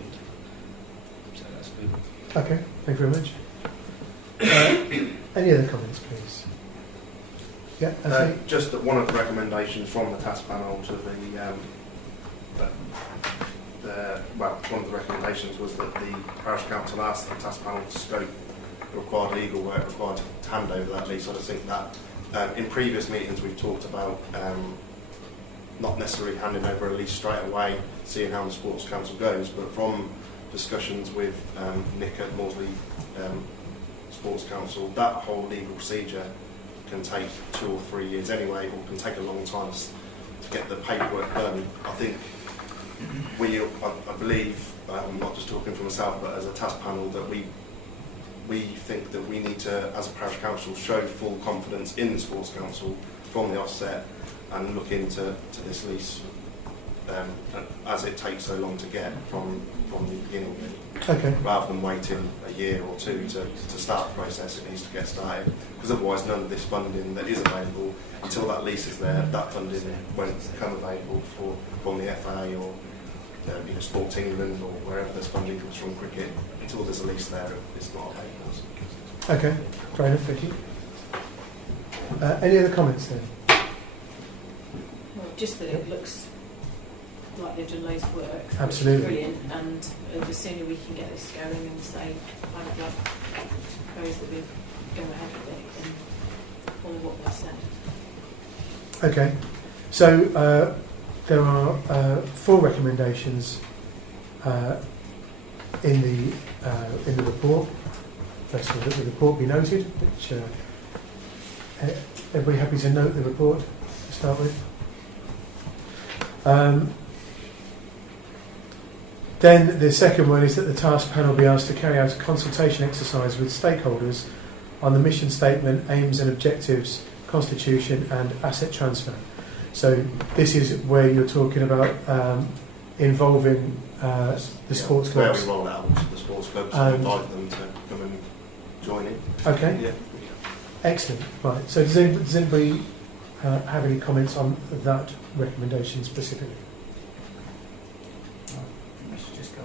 So that's good. Okay, thank you very much. Any other comments, please? Yeah, just one of the recommendations from the task panel to one of the recommendations was that the parish council asked the task panel to scope required legal work required to hand over that lease. I just think that in previous meetings we've talked about not necessarily handing over a lease straight away, seeing how the Sports Council goes, but from discussions with Nick at Maudsley Sports Council, that whole legal procedure can take 2 or 3 years anyway, or can take a long time to get the paperwork done. I think I believe, I'm not just talking for myself, but as a task panel, that we think that we need to, as a parish council, show full confidence in the Sports Council from the offset and look into this lease as it takes so long to get from the beginning, okay. rather than waiting a year or two to start the process. It needs to get started, because otherwise none of this funding that is available, until that lease is there, that funding won't become available from the FA or Sport England or wherever this funding comes from, cricket. Until there's a lease there, it's not available. Okay, fair enough, thank you. Any other comments then? Well, just that it looks like they've done loads of work. Absolutely. Brilliant, and the sooner we can get this going and say, I would like to propose that we go ahead with it and follow what they said. Okay, so there are 4 recommendations in the report. First of all, that the report be noted, which everybody happy to note the report to start with. Then the second one is that the task panel be asked to carry out a consultation exercise with stakeholders on the mission statement, aims and objectives, constitution and asset transfer. So this is where you're talking about involving the sports clubs. Where we roll out to the sports clubs and invite them to come and join in. Okay. Yeah. Excellent. Right. So does anybody have any comments on that recommendation specifically? We should just go.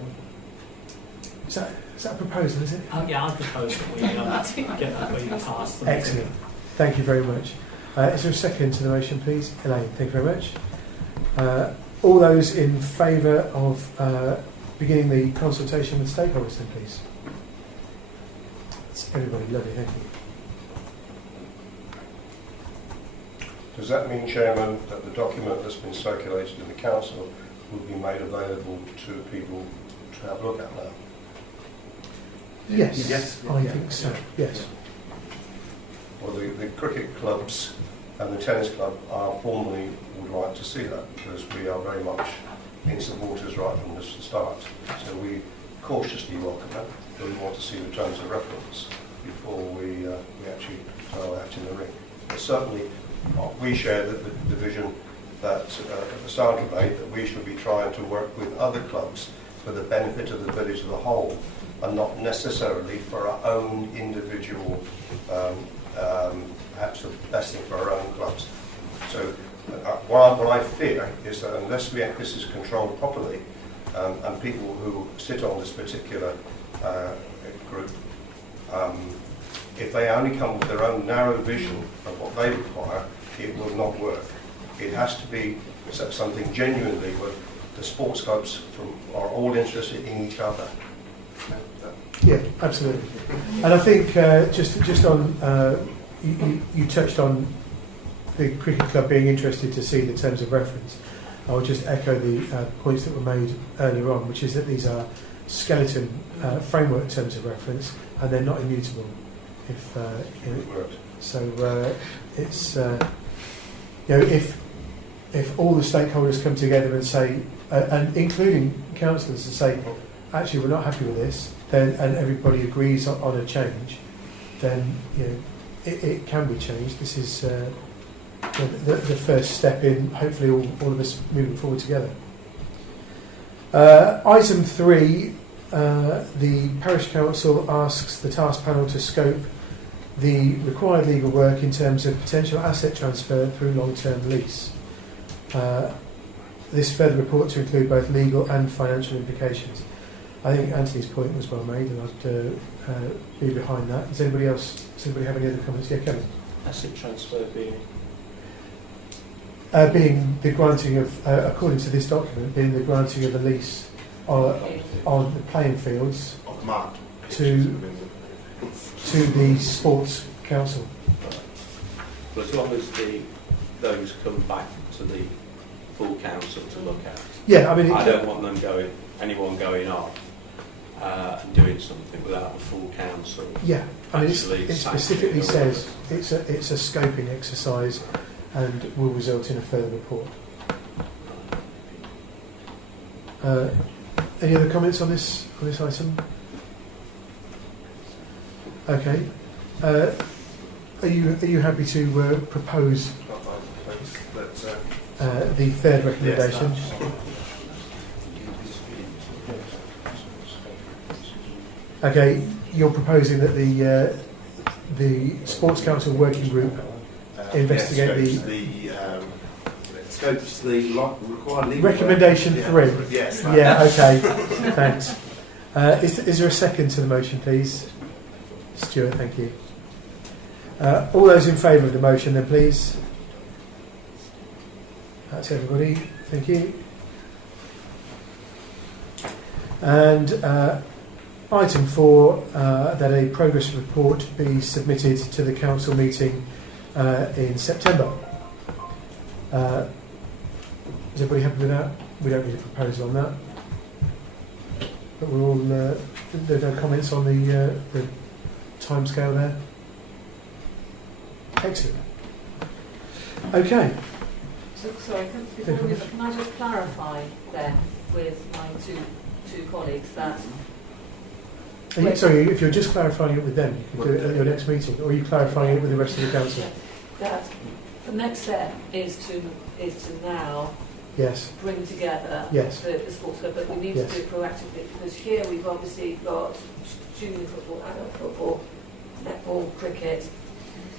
Is that a proposal, is it? Yeah, I propose that we get that being passed. Excellent. Thank you very much. Is there a second to the motion, please? Elaine, thank you very much. All those in favour of beginning the consultation with stakeholders, then, please. It's everybody, lovely, thank you. Does that mean, Chairman, that the document that's been circulated in the Council will be made available to people to have a look at now? Yes, Yes. I think so, yes. Well, the cricket clubs and the tennis club are formally would like to see that, because we are very much in supporters right from the start. So we cautiously welcome that, but we want to see the terms of reference before we actually throw our hat in the ring. But certainly, we share the vision that at the start of debate, that we should be trying to work with other clubs for the benefit of the village as a whole, and not necessarily for our own individual, perhaps the best thing for our own clubs. So what I fear is that unless this is controlled properly, and people who sit on this particular group, if they only come with their own narrow vision of what they require, it will not work. It has to be something genuinely where the sports clubs are all interested in each other. Yeah, absolutely. And I think just on, you touched on the cricket club being interested to see the terms of reference. I would just echo the points that were made earlier on, which is that these are skeleton framework terms of reference, and they're not immutable. So it's if all the stakeholders come together and say, and including councillors, to say, actually we're not happy with this, then and everybody agrees on a change, then it can be changed. This is the first step in hopefully all of us moving forward together. Item 3, the Parish Council asks the task panel to scope the required legal work in terms of potential asset transfer through long-term lease. This further report to include both legal and financial implications. I think Anthony's point was well made, and I'd be behind that. Does anybody have any other comments? Yeah, Kevin. Asset transfer being the granting of, according to this document, being the granting of a lease on the playing fields to to the Sports Council. But as long as those come back to the full council to look at. Yeah, I mean, I don't want anyone going off and doing something without the full council. Yeah, I mean, actually it specifically says it's a scoping exercise and will result in a further report. Any other comments on this item? Okay. Are you happy to propose the third recommendation? Okay, you're proposing that the Sports Council working group investigate scopes the required legal recommendation 3. Yes. Yeah. Okay. Thanks. Is there a second to the motion, please? Stuart, thank you. All those in favour of the motion, then, please. That's everybody. Thank you. And item 4, that a progress report be submitted to the council meeting in September. Is everybody happy with that? We don't need a proposal on that. But we're all. There are no comments on the timescale there. Excellent. Okay. So, sorry, can I just clarify then with my two colleagues that... Sorry, if you're just clarifying it with them, you can do it at your next meeting, or are you clarifying it with the rest of the council? That the next step is to now bring together the sports club, but we need to do it proactively, because here we've obviously got junior football, adult football, netball, cricket,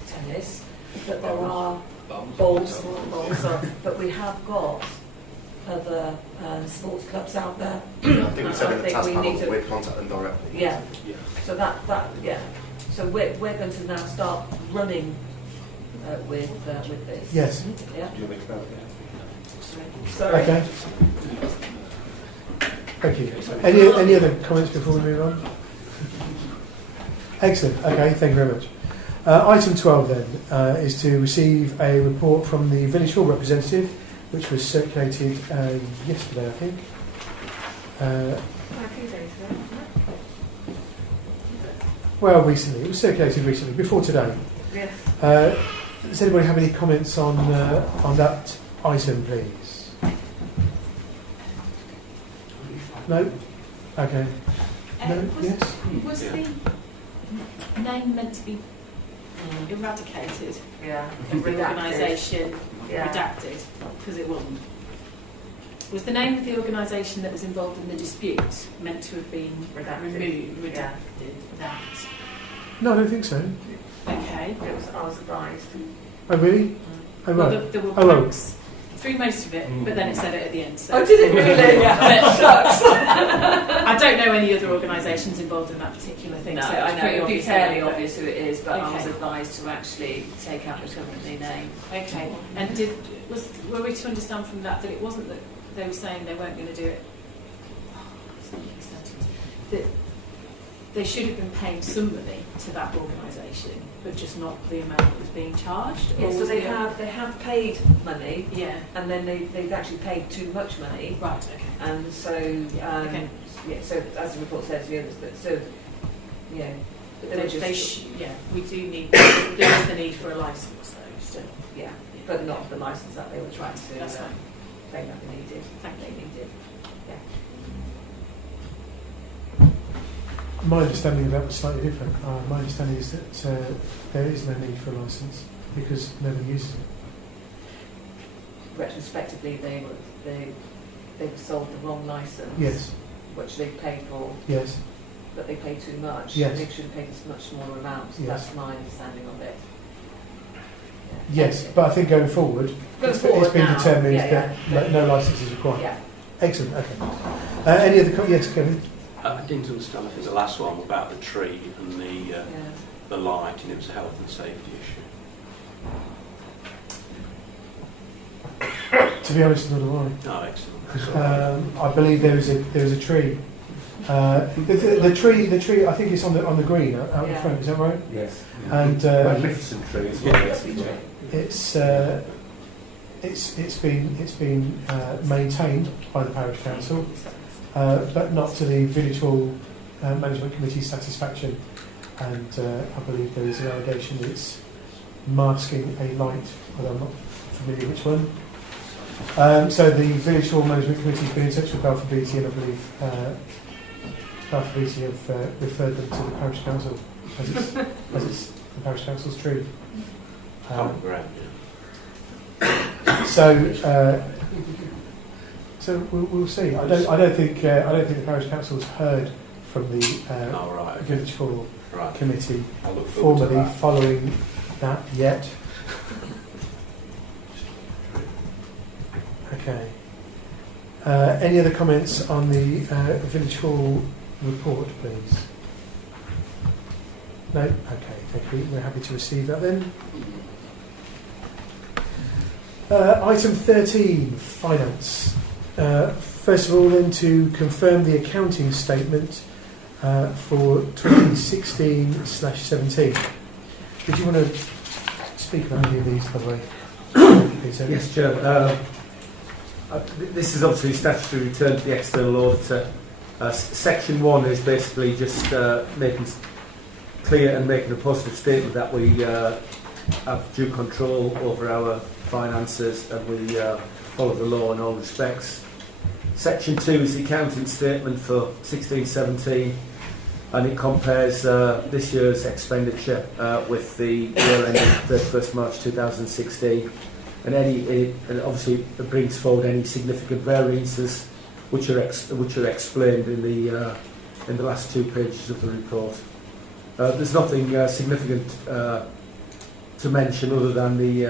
tennis, but there are bowls, but we have got other sports clubs out there. I think we said in the task panel we'd contact them directly. Yeah. So that So we're going to now start running with this. Yes. Yeah. Do you want me to go? Sorry. Okay. Thank you. Any other comments before we move on? Excellent. Okay, thank you very much. Item 12 then is to receive a report from the Village Hall representative, which was circulated yesterday, I think. A few days ago, Well, recently. It was circulated recently, before today. Yes. Does anybody have any comments on that item, please? No? Okay. No? Yes? Was the name meant to be eradicated? Yeah. Of the organisation Yeah. redacted? Because it wasn't. Was the name of the organisation that was involved in the dispute meant to have been redacted? That. No, I don't think so. Okay. I was advised. Oh, really? Oh, right. Well, there were Oh, well. blanks through most of it, but then it said it at the end. So. Oh, did it really? Shucks. I don't know any other organisations involved in that particular thing. No, so I know. It would be fairly but- obvious who it is, but I was Okay. advised to actually take out the company name. Okay. And were we to understand from that it wasn't that they were saying they weren't going to do it? That they should have been paying some money to that organisation, but just not the amount that was being charged. Yeah, Or so was they the- have paid money, Yeah. and then they've actually paid too much money, Right. Okay. and so Okay. yeah. So as the report says, yeah, so yeah, but they were just we do need. There is the need for a licence, though. Still. yeah, but not the license that they were trying to That's fine. claim that they needed. Thank They you. needed. My understanding of that was slightly different. My understanding is that there is no need for a licence because nobody uses it. Retrospectively, they were sold the wrong license. Yes. Which they paid for. Yes. But they paid too much. Yes. They should have paid a much smaller amount. Yes. That's my understanding of it. Yes, but I think going forward, it's been now, determined yeah, that no licence is required. Yeah. Excellent. Okay. Any other? Yes, Kevin. I didn't understand if it was the last one about the tree and the light, and it was a health and safety issue. To be honest, not do I. No, excellent. I believe there was a tree The tree. I think it's on the green out in front. Is that right? Yes. And magnificent tree as well. It's been maintained by the parish council, but not to the village hall management committee's satisfaction. And I believe there is an allegation that it's masking a light, although I'm not familiar which one. So the village hall management committee has been in touch with Balfour Beatty, and I believe Balfour Beatty have referred them to the parish council as it's the parish council's tree. So we'll see. I don't think the parish council's heard from the village hall committee formally following that yet. Okay. Any other comments on the village hall report, please? No? Okay, thank you. We're happy to receive that then. Item 13, finance. First of all, then, to confirm the accounting statement for 2016/17. Did you want to speak about any of these, by the way? Peter? Yes, Chair. This is obviously statutory return to the external auditor. Section 1 is basically just making clear and making a positive statement that we have due control over our finances and we follow the law in all respects. Section 2 is the accounting statement for 16/17, and it compares this year's expenditure with the year ending 31st March 2016, and obviously it brings forward any significant variances which are explained in the last 2 pages of the report. There's nothing significant to mention other than the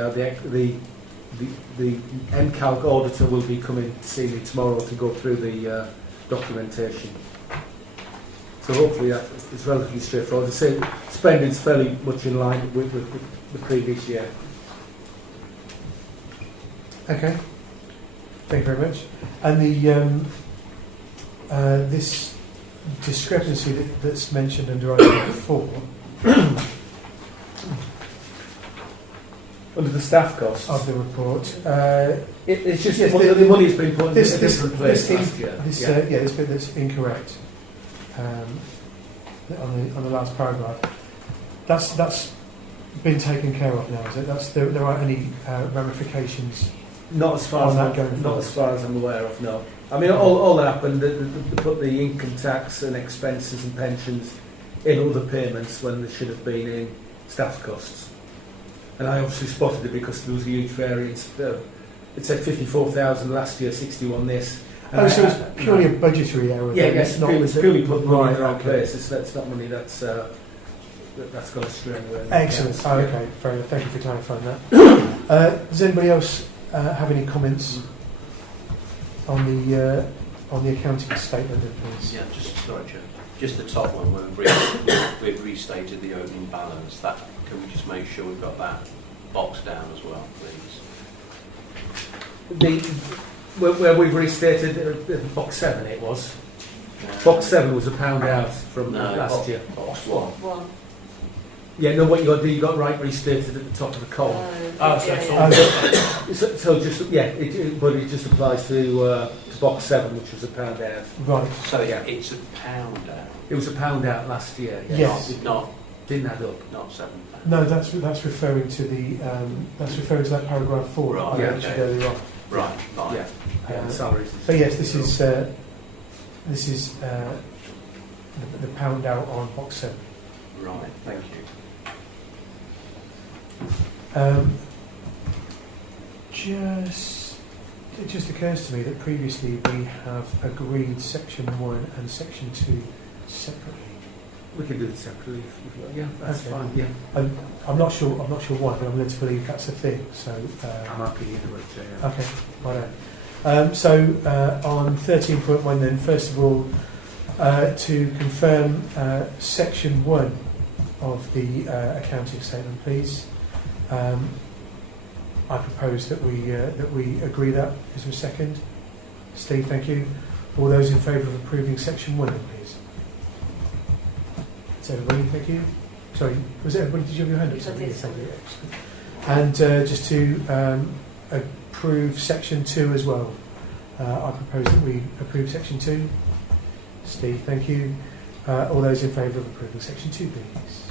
NCALC auditor will be coming to see me tomorrow to go through the documentation. So hopefully that is relatively straightforward. The spending is fairly much in line with the previous year. Okay, thank you very much. And this discrepancy that's mentioned under item 4 under the staff costs of the report, it's just the money's been put in a different place last year. This bit that's incorrect on the last paragraph. That's been taken care of now, is it? There aren't any ramifications. Not as far as I'm aware of, no. I mean, all that happened, they put the income tax and expenses and pensions in other payments when they should have been in staff costs. And I obviously spotted it because there was a huge variance. It said 54,000 last year, 61 this. So it's purely a budgetary error? Yeah, yes, it's not purely put money in the right okay. place. That's not money that's got astray anywhere. Excellent. Okay, fair enough. Thank you for clarifying that. Does anybody else have any comments on the accounting statement, please? Yeah, just the top one where we've restated the opening balance. That can we just make sure we've got that box down as well, please? Where we've restated box 7, it was. Box 7 was £1 out from last year. Box 1. Yeah, no, what you got right restated at the top of the column. But it just applies to box 7, which was £1 out. Right. So yeah, it's £1 out. It was £1 out last year. Yeah. Yes. Didn't add up. Not £7. No, that's referring to that paragraph 4 that I mentioned earlier on. Right. Fine. Yeah. Salaries. But yes, this is the £1 out on box 7. Right. Thank you. It just occurs to me that previously we have agreed section 1 and section 2 separately. We can do it separately. Yeah, that's fine. Yeah. I'm not sure why, but I'm led to believe that's a thing. So I'm happy either way. Okay, right on. So on 13.1 then, first of all, to confirm section 1 of the accounting statement, please. I propose that we agree that. Is there a second? Steve, thank you. All those in favour of approving section 1, please. That's everybody, thank you. Sorry, was it everybody? Did you have your hand up? Yes, I did. Yes, thank you. And just to approve section 2 as well. I propose that we approve section 2. Steve, thank you. All those in favour of approving section 2, please.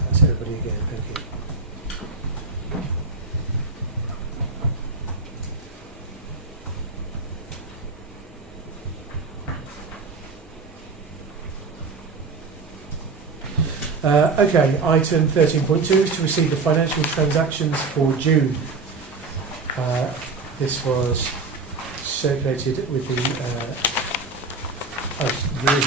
That's everybody again, thank you. Okay, item 13.2 is to receive the financial transactions for June. This was circulated with the...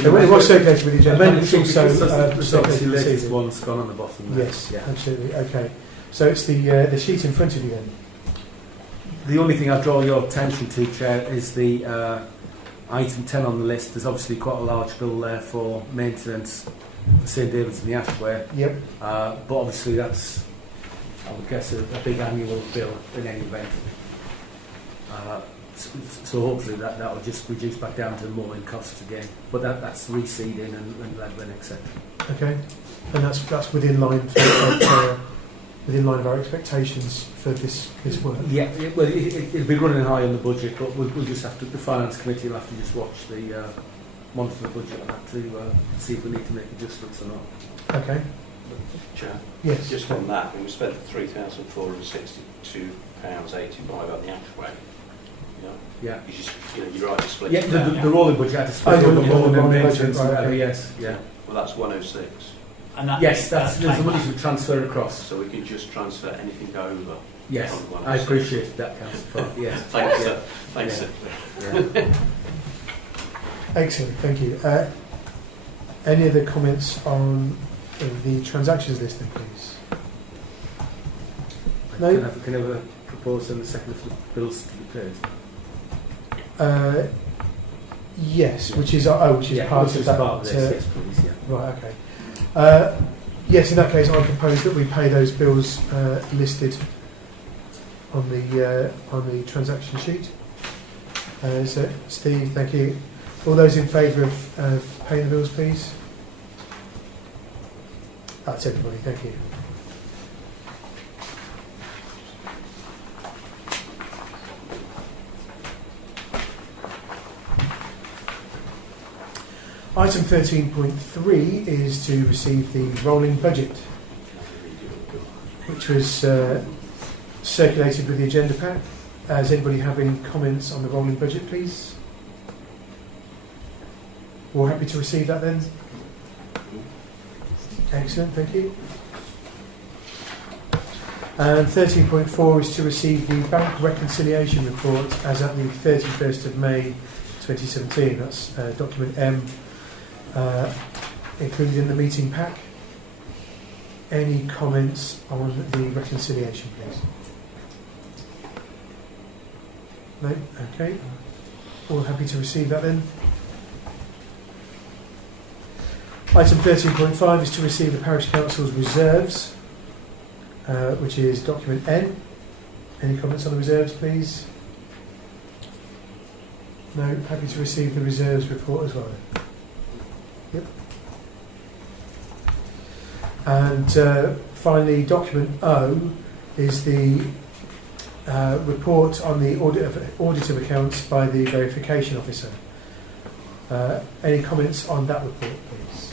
it was circulated with the agenda. It's also the latest one's gone on the bottom there. Yes, yeah. Absolutely. Okay. So it's the sheet in front of you then. The only thing I draw your attention to, Chair, is the item 10 on the list. There's obviously quite a large bill there for maintenance for St David's and the Ashway. Yep. But obviously that's, I would guess, a big annual bill in any event. So hopefully that will just reduce back down to more in costs again. But that's reseeding and leveling, etc. Okay. And that's within line within line of our expectations for this work. Yeah, well, it'll be running high on the budget, but we'll just have to, the finance committee will have to just watch the monitor the budget on that to see if we need to make adjustments or not. Okay. Chair, yes. Just on that, we spent £3,462.85 on the Ashway. Yeah. You're right to split. Yeah, the rolling budget had to split over more than maintenance and whatever. Yes. Yeah. Well, that's 106. And that yes, there's the money to transfer across. So we can just transfer anything over. Yes, I appreciate that, Councillor. Yes. Thanks, sir. Thanks, sir. Yeah. Excellent, thank you. Any other comments on the transactions list then, please? No? Can I have a proposal and a second for the bills to be paid? Yes, which is part of that. Yes, please, yeah. Right, okay. Yes, in that case, I propose that we pay those bills listed on the transaction sheet. So, Steve, thank you. All those in favour of paying the bills, please? That's everybody, thank you. Item 13.3 is to receive the rolling budget, which was circulated with the agenda pack. Does anybody have any comments on the rolling budget, please? We're happy to receive that then? Excellent, thank you. And 13.4 is to receive the bank reconciliation report as at the 31st of May 2017. That's document M, included in the meeting pack. Any comments on the reconciliation, please? No? Okay. All happy to receive that then? Item 13.5 is to receive the Parish Council's reserves, which is document N. Any comments on the reserves, please? No? Happy to receive the reserves report as well? Yep. And finally, document O is the report on the audit of accounts by the verification officer. Any comments on that report, please?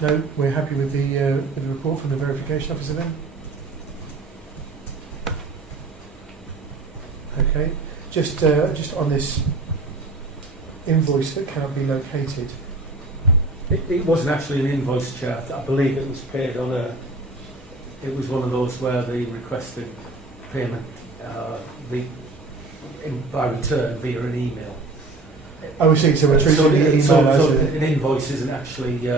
No, we're happy with the report from the verification officer then? Okay, just on this invoice that can't be located. It wasn't actually an invoice, Chair. I believe it was paid on a... It was one of those where they requested payment by return via an email. Oh, we see. So we're treating the email so as an invoice isn't actually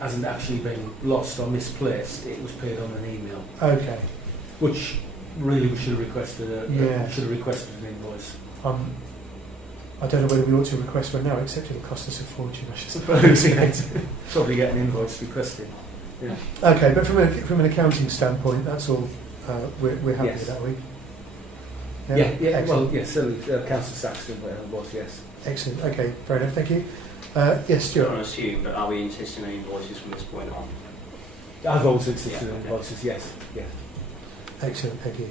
hasn't actually been lost or misplaced. It was paid on an email. Okay. Which really we should have requested should have requested an invoice. I don't know whether we ought to request one now, except it'll cost us a fortune, I should suppose. Probably get an invoice requested. Yeah. Okay, but from an accounting standpoint, that's all. We're happy with that, are we? Well, certainly Councillor Saxton was, yes. Excellent. Okay, fair enough. Thank you. Yes, I Stuart. don't assume, but are we insisting on invoices from this point on? I've always insisted on invoices, yes. Yeah. Excellent. Thank you.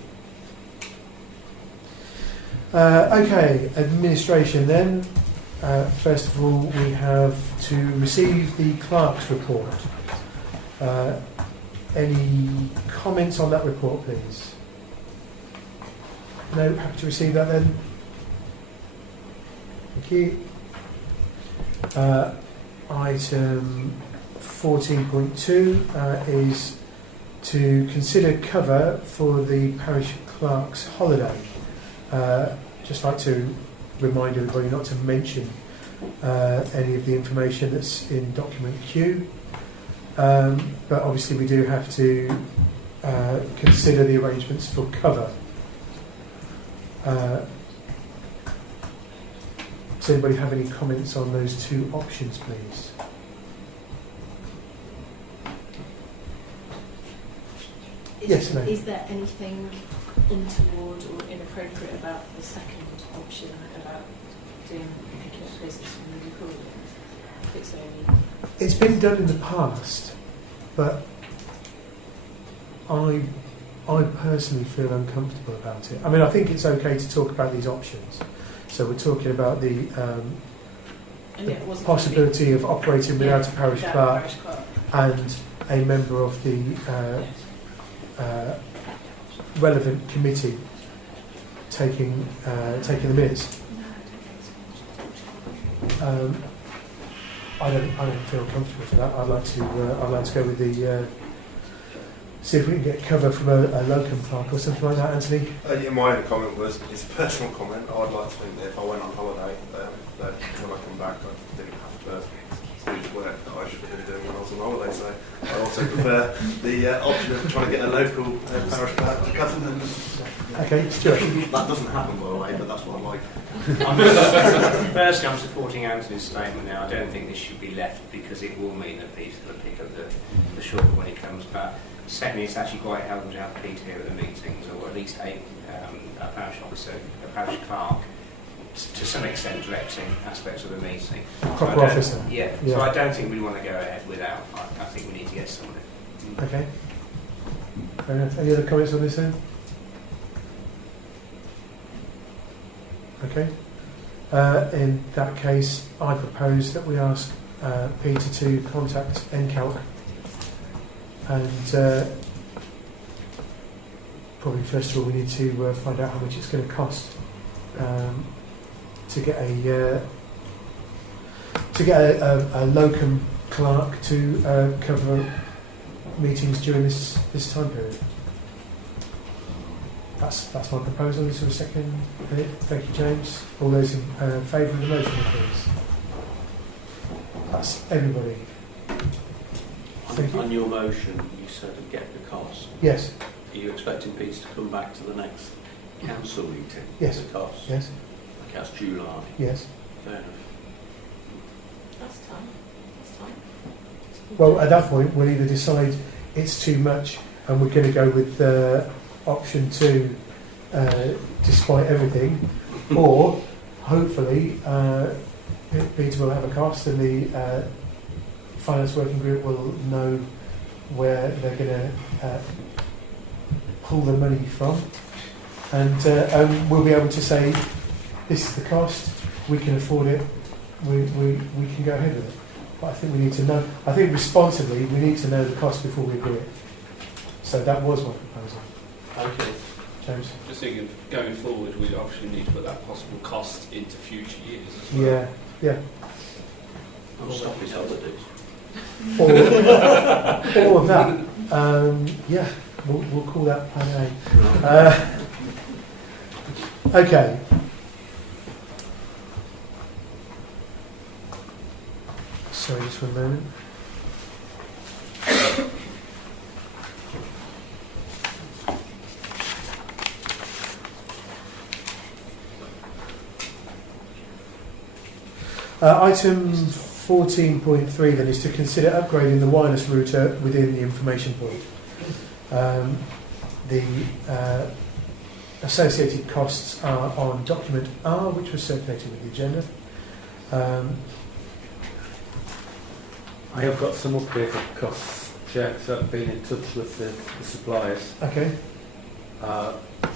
Okay, administration then. First of all, we have to receive the clerk's report. Any comments on that report, please? No, happy to receive that then. Thank you. Item 14.2 is to consider cover for the parish clerk's holiday. Just like to remind everybody not to mention any of the information that's in document Q, but obviously we do have to consider the arrangements for cover. Does anybody have any comments on those two options, please? Yes, ma'am. Is there anything untoward or inappropriate about the second option about picking up business from the recording? If it's only... It's been done in the past, but I personally feel uncomfortable about it. I mean, I think it's okay to talk about these options. So we're talking about the possibility of operating without a parish clerk and a member of the relevant committee taking the minutes. I don't feel comfortable for that. I'd like to go with the see if we can get cover from a locum clerk or something like that, Anthony. Yeah, my only comment was, it's a personal comment. I'd like to think that if I went on holiday, that when I come back, I didn't have to do the work that I should have been doing when I was on holiday. So I also prefer the option of trying to get a local parish clerk to cover them. Okay, Stuart. That doesn't happen, by the way, but that's what I like. Firstly, I'm supporting Anthony's statement now. I don't think this should be left because it will mean that Peter's going to pick up the short when he comes back. Secondly, it's actually quite helpful to have Peter here at the meetings, or at least a parish officer, a parish clerk, to some extent directing aspects of the meeting. Proper officer. Yeah, so I don't think we want to go ahead without. I think we need to get somebody. Okay. Fair enough. Any other comments on this then? Okay. In that case, I propose that we ask Peter to contact NCALC and probably first of all we need to find out how much it's going to cost to get a locum clerk to cover meetings during this time period. That's my proposal. Is there a second? Thank you, James. All those in favour of the motion, please. That's everybody. On your motion, you said to get the cost. Yes. Are you expecting Peter to come back to the next council meeting? Yes. The cost? Yes. Okay, that's July. Yes. Fair enough. That's time. Well, at that point, we'll either decide it's too much and we're going to go with option 2 despite everything, or hopefully Peter will have a cost and the finance working group will know where they're going to pull the money from, and we'll be able to say this is the cost, we can afford it, we can go ahead with it. But I think we need to know, I think responsibly we need to know the cost before we agree it. So that was my proposal. Okay. James? Just thinking, going forward, we obviously need to put that possible cost into future years as well. Yeah. I'll stop his holidays. All of that. Yeah, we'll call that plan A. Okay. Sorry, just one moment. Item 14.3 then is to consider upgrading the wireless router within the information point. The associated costs are on document R, which was circulated with the agenda. I have got some updated costs, Chair, because I've been in touch with the suppliers. Okay.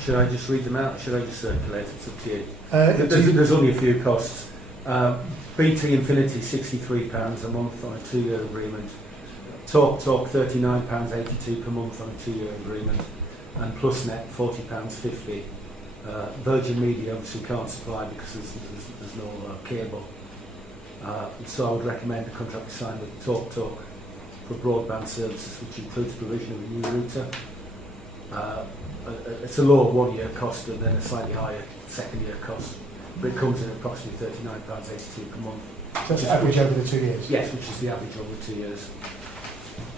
Should I just read them out? Should I just circulate? It's up to you. There's only a few costs. BT Infinity £63 a month on a 2-year agreement. Talk £39.82 per month on a 2-year agreement. And PlusNet £40.50. Virgin Media obviously can't supply because there's no cable. So I would recommend a contract be signed with Talk for broadband services, which includes provision of a new router. It's a lower 1-year cost and then a slightly higher 2nd-year cost, but it comes in approximately £39.82 per month. So that's average over the 2 years? Yes, which is the average over 2 years.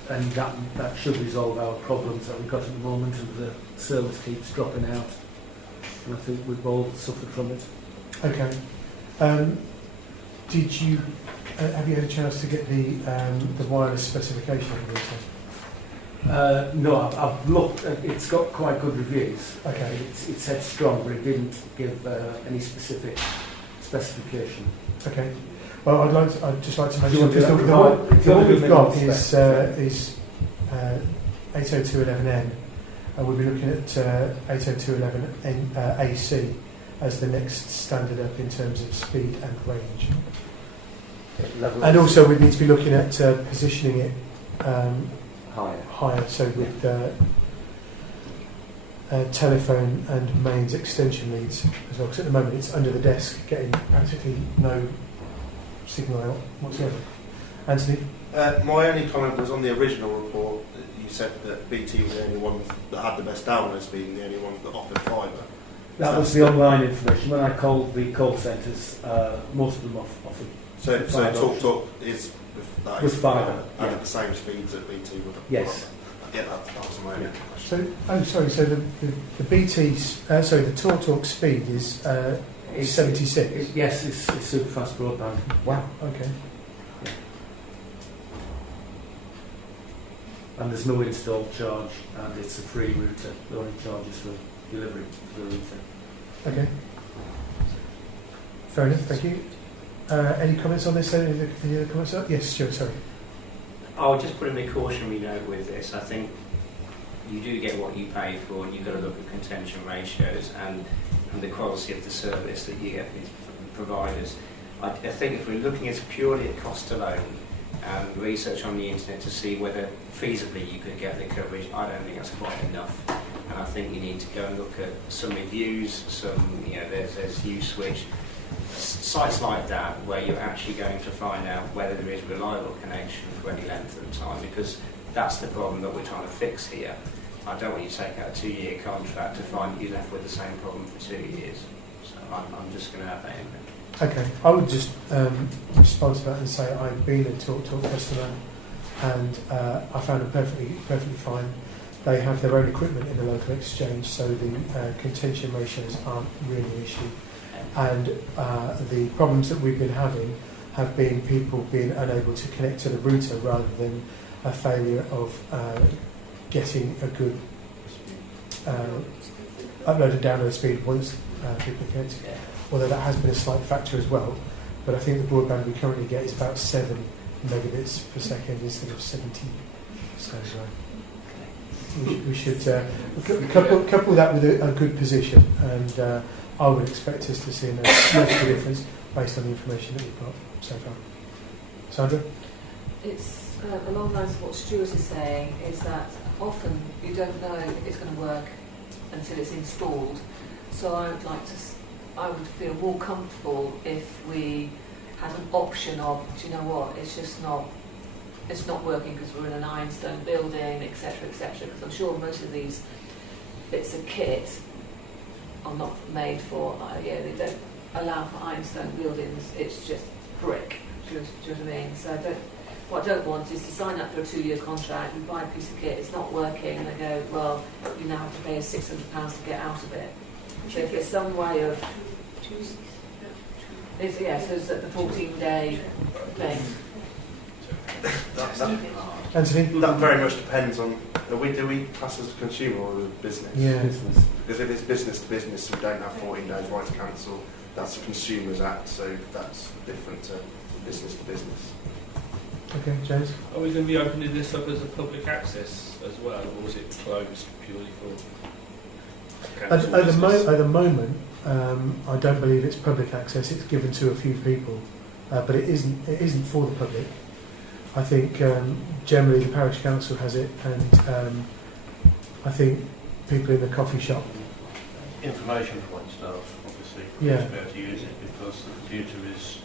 And that should resolve our problems that we've got at the moment, and the service keeps dropping out. And I think we've all suffered from it. Okay. Did you have you had a chance to get the wireless specification of the router? No, I've looked. It's got quite good reviews. Okay. It said strong, but it didn't give any specific specification. Okay. Well, I'd just like to Do you want mention to do the that? one we've got Spec, is 802.11n, and we'll be looking at 802.11n AC as the next standard up in terms of speed and range. And also we need to be looking at positioning it higher, so with telephone and mains extension leads as well, because at the moment it's under the desk getting practically no signal out whatsoever. Anthony? My only comment was on the original report that you said that BT were the only ones that had the best download speed and the only ones that offered fibre. That was the online information. When I called the call centres, most of them offered. So Talk is with fibre, and at the same speeds that BT would have. Yes. Yeah, that was my only question. So the BT's the TalkTalk speed is 76. Yes, it's super fast broadband. Wow. Okay. And there's no install charge, and it's a free router. The only charge is for delivery to the router. Okay. Fair enough. Thank you. Any comments on this? Any other comments? Yes, Stuart. Sorry. I'll just put in a cautionary note with this. I think you do get what you pay for, and you've got to look at contention ratios and the quality of the service that you get from these providers. I think if we're looking at purely at cost alone and research on the internet to see whether feasibly you could get the coverage, I don't think that's quite enough. And I think you need to go and look at some reviews, there's Uswitch, sites like that where you're actually going to find out whether there is reliable connection for any length of time, because that's the problem that we're trying to fix here. I don't want you to take out a 2-year contract to find you're left with the same problem for 2 years. So I'm just going to have that in there. Okay, I would just respond to that and say I've been a TalkTalk customer, and I found them perfectly fine. They have their own equipment in the local exchange, so the contention ratios aren't really an issue. And the problems that we've been having have been people being unable to connect to the router rather than a failure of getting a good upload and download speed once people connect. Although that has been a slight factor as well, but I think the broadband we currently get is about 7 megabits per second instead of 70. So we should couple that with a good position, and I would expect us to see a noticeable difference based on the information that we've got so far. Sandra? It's along the lines of what Stuart is saying, is that often you don't know if it's going to work until it's installed. So I would feel more comfortable if we had an option of, do you know what, it's not working because we're in an ironstone building, etc., etc. Because I'm sure most of these bits of kit are not made for, they don't allow for ironstone buildings. It's just brick. Do you know what I mean? So what I don't want is to sign up for a 2-year contract and buy a piece of kit, it's not working, and they go, well, you now have to pay us £600 to get out of it. So if there's some way of... so it's at the 14-day thing. Anthony? That very much depends on Do we class as a consumer or as a business? Yeah. Business. Because if it's business to business, we don't have 14 days right to cancel. That's a Consumers Act, so that's different to business. Okay, James. Are we going to be opening this up as a public access as well, or is it closed purely for At council the moment, I don't believe it's public access. It's given to a few people, but it isn't. It isn't for the public. I think generally the parish council has it, and I think people in the coffee shop. Information point staff, obviously, Yeah. should be able to use it because the computer is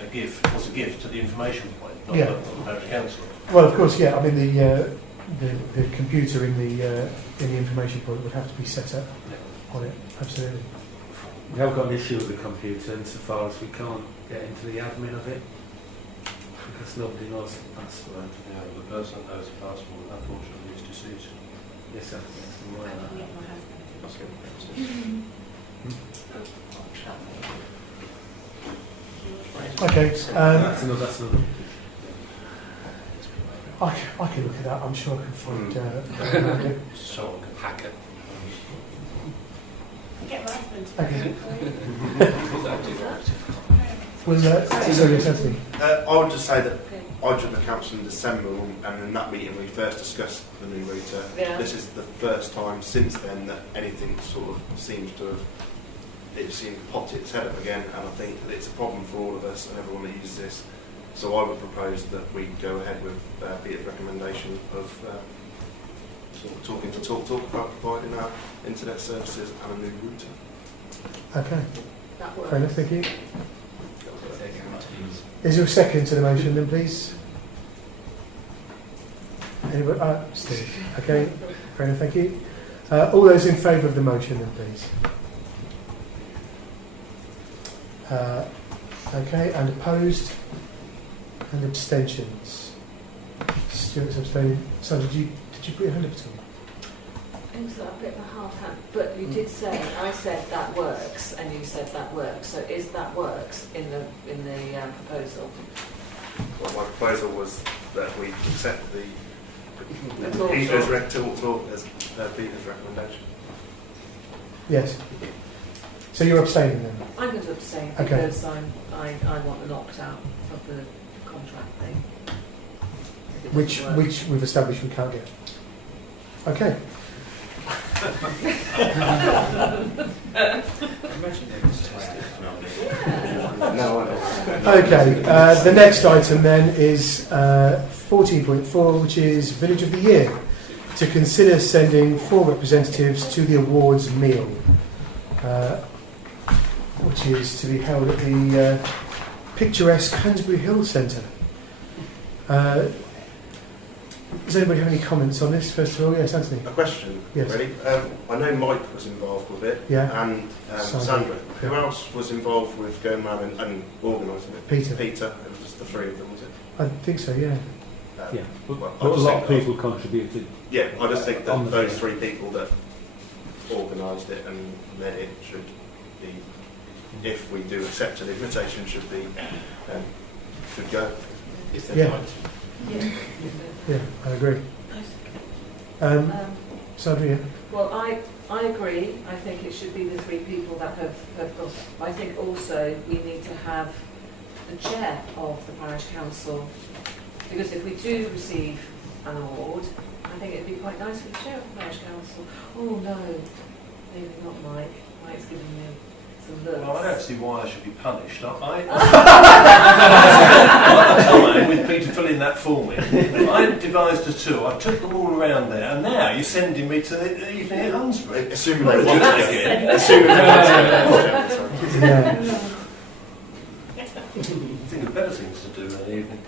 a gift. Was a gift to the information point, not Yeah. the parish council. Well, of course, yeah. I mean, the computer in the information point would have to be set up on it. Absolutely. We have got an issue with the computer insofar as we can't get into the admin of it because nobody knows the password. Yeah, the person that knows the password, unfortunately, is deceased. Yes, sir. Yes, I'm aware of that. Okay. That's another. I can look at that. I'm sure I can find. Someone can hack it. Get my husband. Okay. is? Well, sorry, Anthony. I would just say that I joined the council in December, and in that meeting we first discussed the new router. Yeah. This is the first time since then that anything sort of seems to have popped its head up again, and I think that it's a problem for all of us and everyone that uses this. So I would propose that we go ahead with Peter's recommendation of talking to Talk about providing our internet services and a new router. Okay. That works. Fair enough. Thank you. Is there a second to the motion, then, please? Anybody? Steve. Okay. Fair enough. Thank you. All those in favour of the motion, then, please. Okay. And opposed? And abstentions. Stuart's abstaining. So did you put your hand up at all? It was a bit of a half hand, but you did say, I said that works, and you said that works. So is that works in the proposal? Well, my proposal was that we accept the Peter's recommendation. Yes. So you're abstaining then? I'm going to abstain Okay. because I want an opt-out of the contract thing. If it Which doesn't work. we've established we can't get. Okay. Okay. The next item then is 14.4, which is Village of the Year. To consider sending 4 representatives to the awards meal, which is to be held at the picturesque Hansbury Hill Centre. Does anybody have any comments on this, first of all? Yes, Anthony. A question, Yes. really. I know Mike was involved with it, Yeah. and Sandra. Who else was involved with going around and organising it? Peter. Peter. It was just the 3 of them, was it? I think so, yeah. Yeah, but Well, I a just lot think of people contributed. Yeah, I just think On that the those day. 3 people that organised it and led it should be, if we do accept an invitation, should go. If they're Yeah. right. Yeah, I agree. Sandra, yeah. Well, I agree. I think it should be the 3 people that have got. I think also we need to have the chair of the parish council, because if we do receive an award, I think it'd be quite nice for the chair of the parish council. Oh no, maybe not Mike. Mike's giving me some looks. Well, I don't see why I should be punished. I with Peter filling that for me. I devised a tour. I took them all around there, and now you're sending me to the evening at Hunsbury. Assuming Well, they want do that to again. Assuming they want to. Yeah. I think of better things to do in the evening.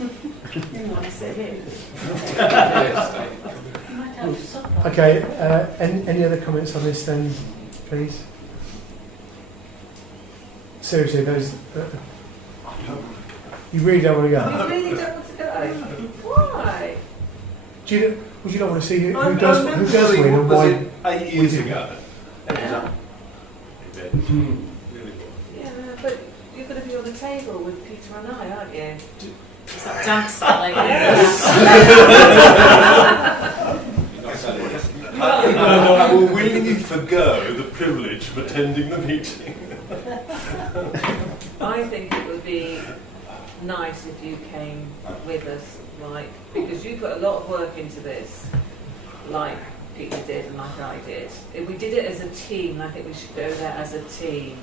You want to sit here? You might have supper. Okay, any other comments on this then, please? Seriously, those... you really don't want to go? You really don't want to go? Why? Would you not want to see who I does remember win and was why? it 8 years ago. Yeah, but you're going to be on the table with Peter and I, aren't you? It's a damp selling. I will willingly forgo the privilege of attending the meeting. I think it would be nice if you came with us, like, because you put a lot of work into this, like Peter did and like I did. If we did it as a team, I think we should go there as a team.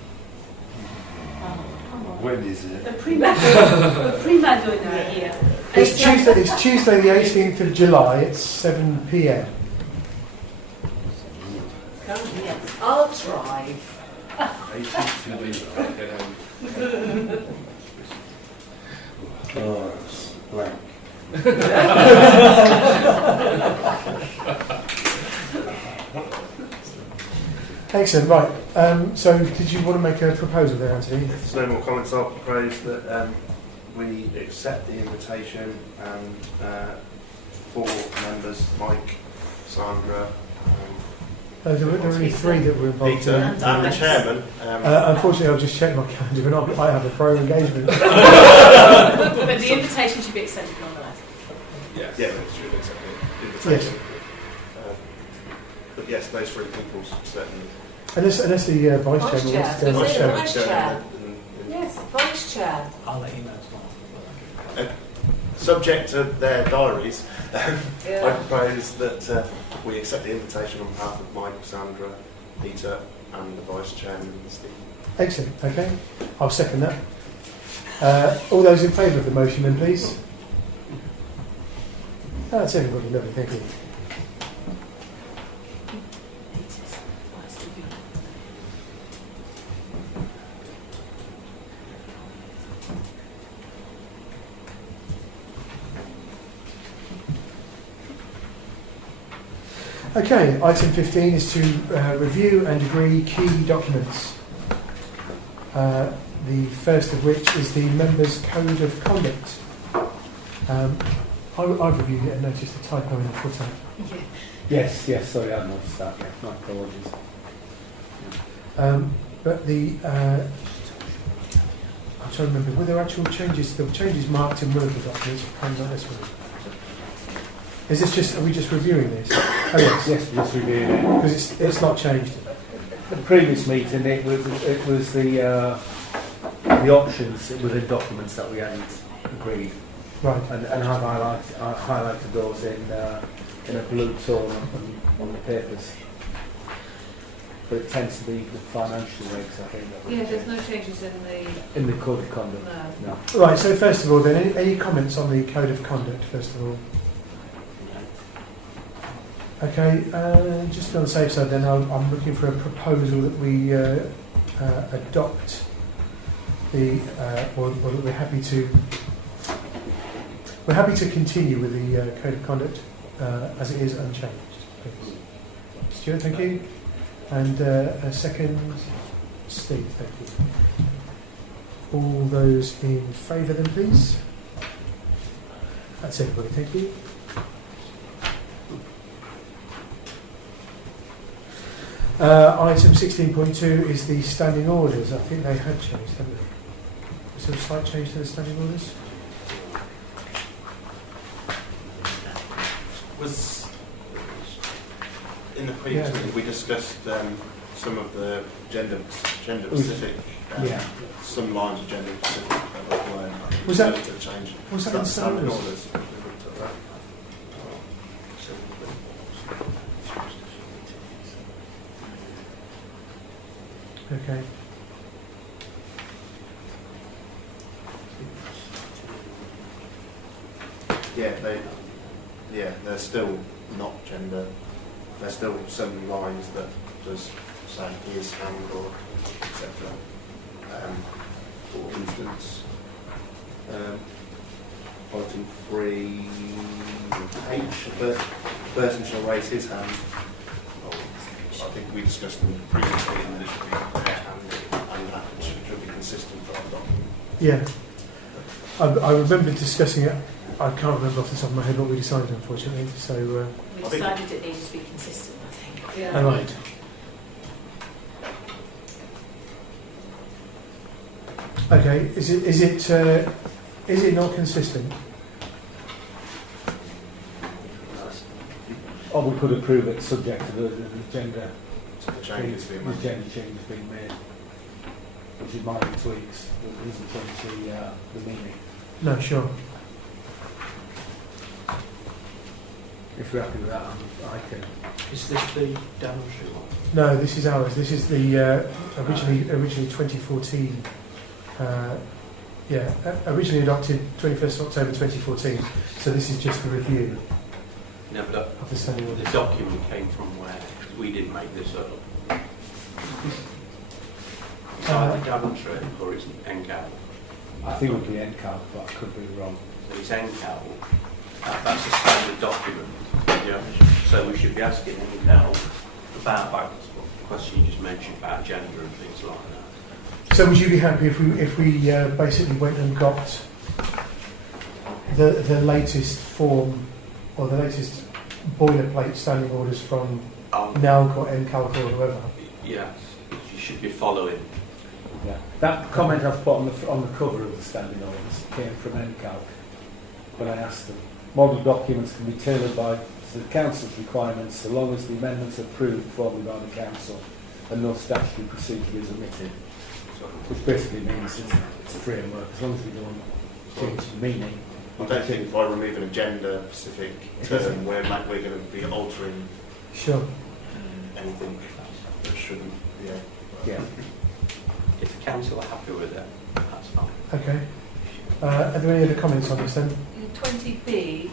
When is it? The prima donna here. It's Tuesday the 18th of July at 7 p.m. Come here. I'll drive. Oh, it's blank. Excellent, right. So did you want to make a proposal there, Anthony? If there's no more comments, I'll propose that we accept the invitation and 4 members, Mike, Sandra, There were only 3 that were involved. Peter, and the chairman. Unfortunately, I've just checked my calendar and I have a prior engagement. But the invitation should be accepted nonetheless. Yes. Yeah, that's true, accept the invitation. Yes. But yes, those 3 people certainly. Unless the vice chairman wants to go. Vice chair. Vice chair. Yes, vice chair. I'll let you know as well. Subject to their diaries, I Yeah. propose that we accept the invitation on behalf of Mike, Sandra, Peter, and the Vice Chairman, Steve. Excellent, okay. I'll second that. All those in favour of the motion then, please. That's everybody, lovely, thank you. Okay, item 15 is to review and agree key documents. The first of which is the Members' Code of Conduct. I've reviewed it and noticed a typo in the footer. Yes, sorry, I noticed that. Yeah, my apologies. But the I'm trying to remember, were there actual changes? There were changes marked in one of the documents, perhaps not this one. Is this just, are we just reviewing this? Oh yes, Yes, we're just reviewing it. because it's not changed. At the previous meeting, it was the options within documents that we hadn't agreed, Right. and I've highlighted those in a blue tone on the papers. But it tends to be the financial regs, I think. That we Yeah, there's change. no changes In the code of conduct. No. Right, so first of all then, any comments on the Code of Conduct, first of all? Okay, just on the safe side then, I'm looking for a proposal that we adopt the, or that we're happy to continue with the Code of Conduct as it is unchanged. Please. Stuart, thank you. And a second, Steve, thank you. All those in favour then, please. That's everybody, thank you. Item 16.2 is the standing orders. I think they had changed, haven't they? Was there a slight change to the standing orders? Was in the previous Yeah. meeting we discussed some of the gender specific, some lines of gender specific that weren't Was that- to change. was that in the standing orders? orders? We looked at that. Okay. They're still not gender. There's still some lines that does say his, and, or etc. For instance, item 3H, the person shall raise his hand. I think we discussed them previously, and it should be and that should be consistent for our document. Yeah. I remember discussing it. I can't remember off the top of my head what we decided, unfortunately. So We decided it needed to be consistent, I think. Yeah. all right. Okay. Is it not consistent? Or we could approve it subject to the gender So the changes being made. changes being made, which is minor tweaks, that doesn't change the meaning. No, sure. If we're happy with that, I can. Is this the Daventry one? No, this is ours. This is the originally 2014. Originally adopted 21st October 2014. So this is just a review No, but of the standing the orders. document came from where? 'Cause we didn't make this up. It's either Daventry or it's NCAL. I think it would be NCAL, but I could be wrong. So it's NCAL. That's a standard document. Yeah. So we should be asking NCAL about the question you just mentioned about gender and things like that. So would you be happy if we basically went and got the latest form or the latest boilerplate standing orders from NALC or NCALC or whoever? Yes, you should be following. Yeah. That comment I've put on the cover of the standing orders came from NCALC when I asked them. Model documents can be tailored to the Council's requirements so long as the amendments are approved formally by the Council and no statutory procedure is omitted. Which basically means it's a framework, as long as we don't change the meaning. I don't think by removing a gender-specific term, we're going to be altering Sure. anything that shouldn't. Yeah. If the council are happy with it, that's fine. Okay. Are there any other comments on this then? In 20B,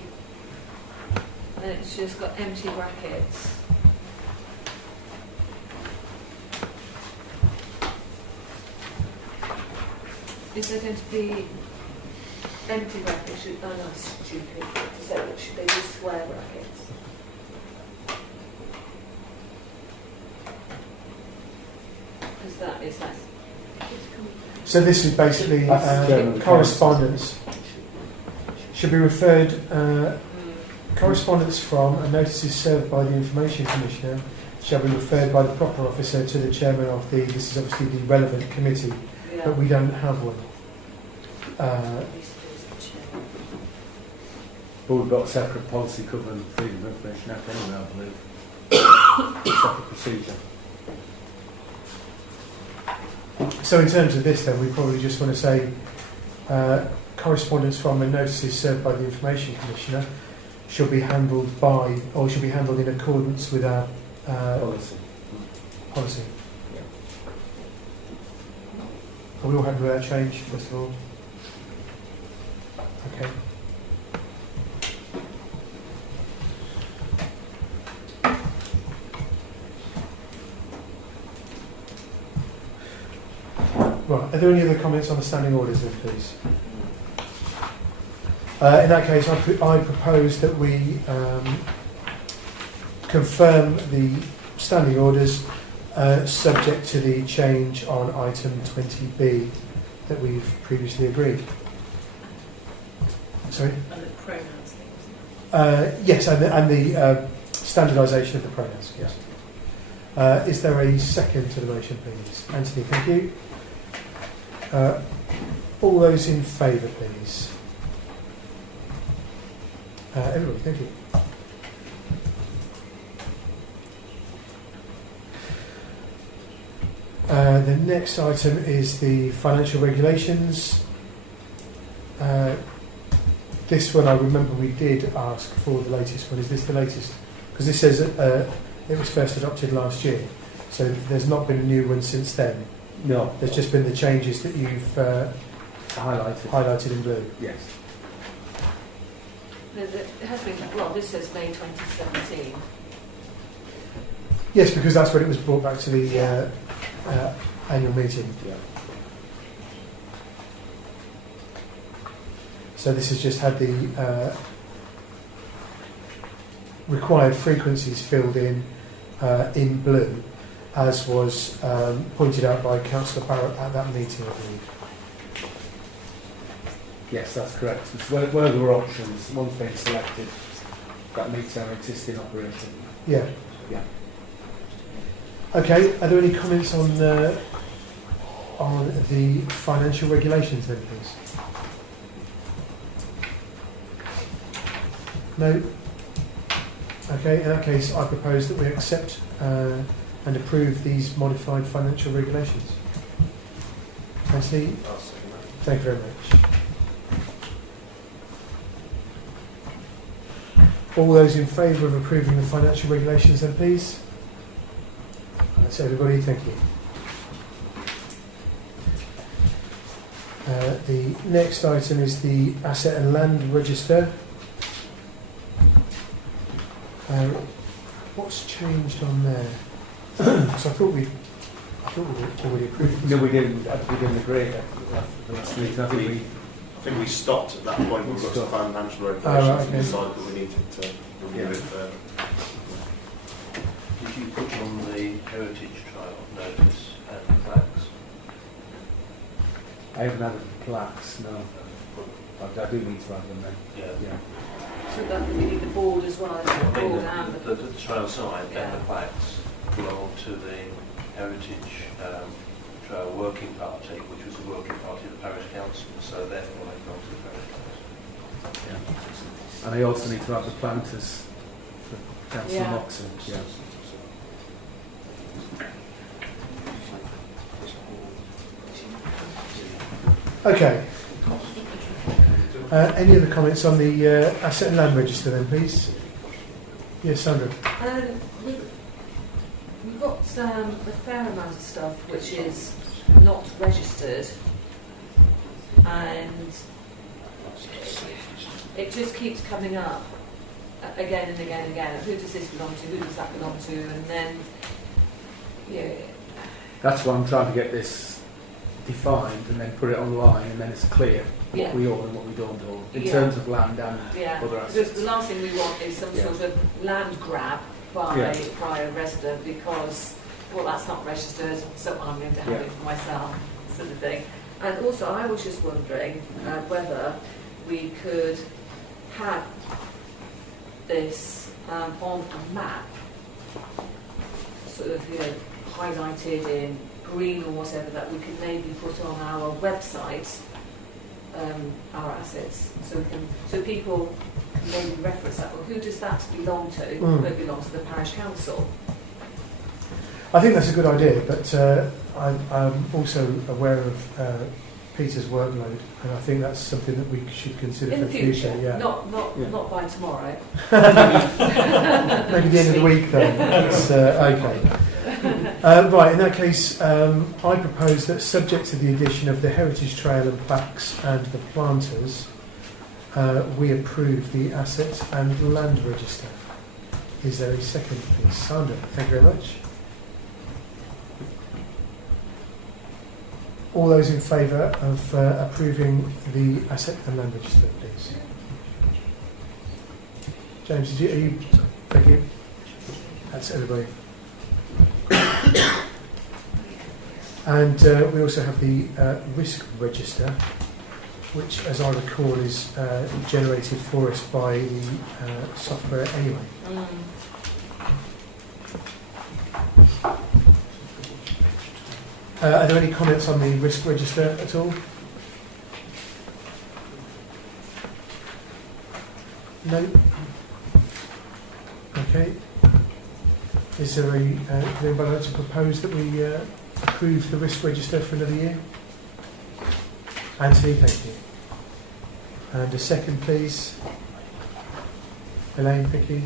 and it's just got empty brackets. Is there going to be empty brackets? Oh no, stupid. So should they be square brackets? Because that is nice. So this is basically correspondence. Should be referred correspondence from and notices served by the Information Commissioner shall be referred by the proper officer to the chairman of the. This is obviously the relevant committee, but we don't have one. But we've got a separate policy covering Freedom of Information Act anyway, I believe. Separate procedure. So in terms of this then, we probably just want to say correspondence from and notices served by the Information Commissioner shall be handled by, or shall be handled in accordance with our policy. Yeah. Are we all happy with that change, first of all? Okay. Right, are there any other comments on the standing orders then, please? In that case, I propose that we confirm the standing orders subject to the change on item 20B that we've previously agreed. Sorry? And the pronouns things. Yes, and the standardisation of the pronouns, yes. Is there a second to the motion, please? Anthony, thank you. All those in favour, please. Everybody, thank you. The next item is the financial regulations. This one I remember we did ask for the latest one. Is this the latest? Because this says it was first adopted last year, so there's not been a new one since then. No. There's just been the changes that you've highlighted in blue. Yes. It has been, well, this says May 2017. Yes, because that's when it was brought back to the annual meeting. Yeah. So this has just had the required frequencies filled in blue, as was pointed out by Councillor Barrett at that meeting, I believe. Yes, that's correct. It's where there were options, one's been selected that meets our existing operation. Yeah. Yeah. Okay, are there any comments on the financial regulations then, please? No? Okay, in that case, I propose that we accept and approve these modified financial regulations. Anthony, I'll second that. thank you very much. All those in favour of approving the financial regulations then, please? That's everybody, thank you. The next item is the Asset and Land Register. What's changed on there? So I thought we'd already approved this. No, we didn't agree that last week. I think we stopped at that point when we got to financial regulations right, and okay. decided that we needed to review it further. Did you put on the heritage trail notice and plaques? I haven't added the plaques, no. But I do need to add them then. Yeah. So that we need the board as well, isn't it? I mean, Board and the trail sign Yeah. and the plaques belong to the Heritage Trail Working Party, which was the working party of the parish council, so therefore they belong to the parish council. Yeah. And I also need to add the planters for Councillor Yeah. Moxon. Yeah. Okay. Any other comments on the Asset and Land Register then, please? Yes, Sandra. We've got a fair amount of stuff which is not registered, and it just keeps coming up again and again and again. Who does this belong to? Who does that belong to? And then, yeah. That's why I'm trying to get this defined and then put it online, and then it's clear Yeah. what we own and what we don't own in Yeah. terms of land and Yeah, other because assets. the last thing we want is some Yeah. sort of land grab by Yeah. a resident because, well, that's not registered, so I'm going to have Yeah. it for myself, sort of thing. And also, I was just wondering whether we could have this on a map, sort of, highlighted in green or whatever, that we could maybe put on our website. Our assets, so people can maybe reference that. Well, who does that belong to? It belongs to the parish council. I think that's a good idea, but I'm also aware of Peter's workload, and I think that's something that we should consider In for the future, Yeah. not by tomorrow. Maybe the end of the week then. That's, okay. Right, in that case, I propose that, subject to the addition of the heritage trail and plaques and the planters, we approve the Asset and Land Register. Is there a second, please? Sandra, thank you very much. All those in favour of approving the Asset and Land Register, please? James, are you? Thank you. That's everybody. And we also have the risk register, which, as I recall, is generated for us by the software anyway. Are there any comments on the risk register at all? No? Okay. Is there would anybody like to propose that we approve the risk register for another year? Anthony, thank you. And a second, please. Elaine, thank you.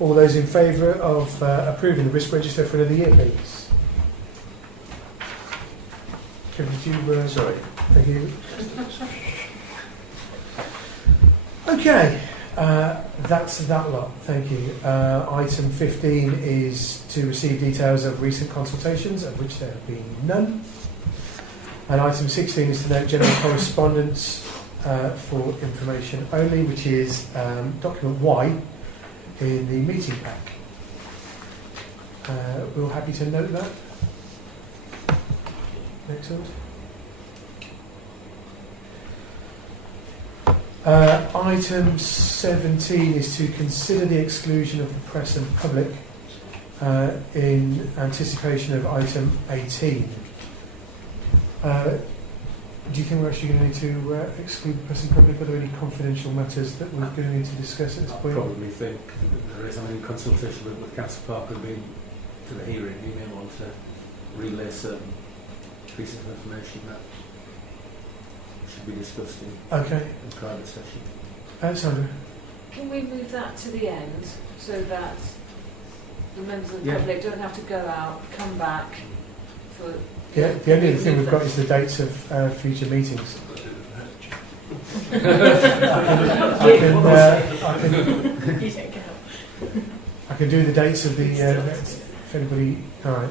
All those in favour of approving the risk register for another year, please? Kevin, did you... Sorry. Thank you. Okay. That's that lot, thank you. Item 15 is to receive details of recent consultations, of which there have been none. And item 16 is to note general correspondence for information only, which is document Y in the meeting pack. We're all happy to note that. Excellent. Item 17 is to consider the exclusion of the press and public in anticipation of item 18. Do you think we're actually going to need to exclude the press and public? Are there any confidential matters that we're going to need to discuss at this I point? probably think that there is, in consultation with Councillor Parker being to the hearing, you may want to relay certain pieces of information that should be discussed in private session. Sandra? Can we move that to the end so that the members of the Yeah. public don't have to go out, come back for... Yeah, the only other thing we've got is the dates of future meetings. I can do the dates of the, if anybody, alright.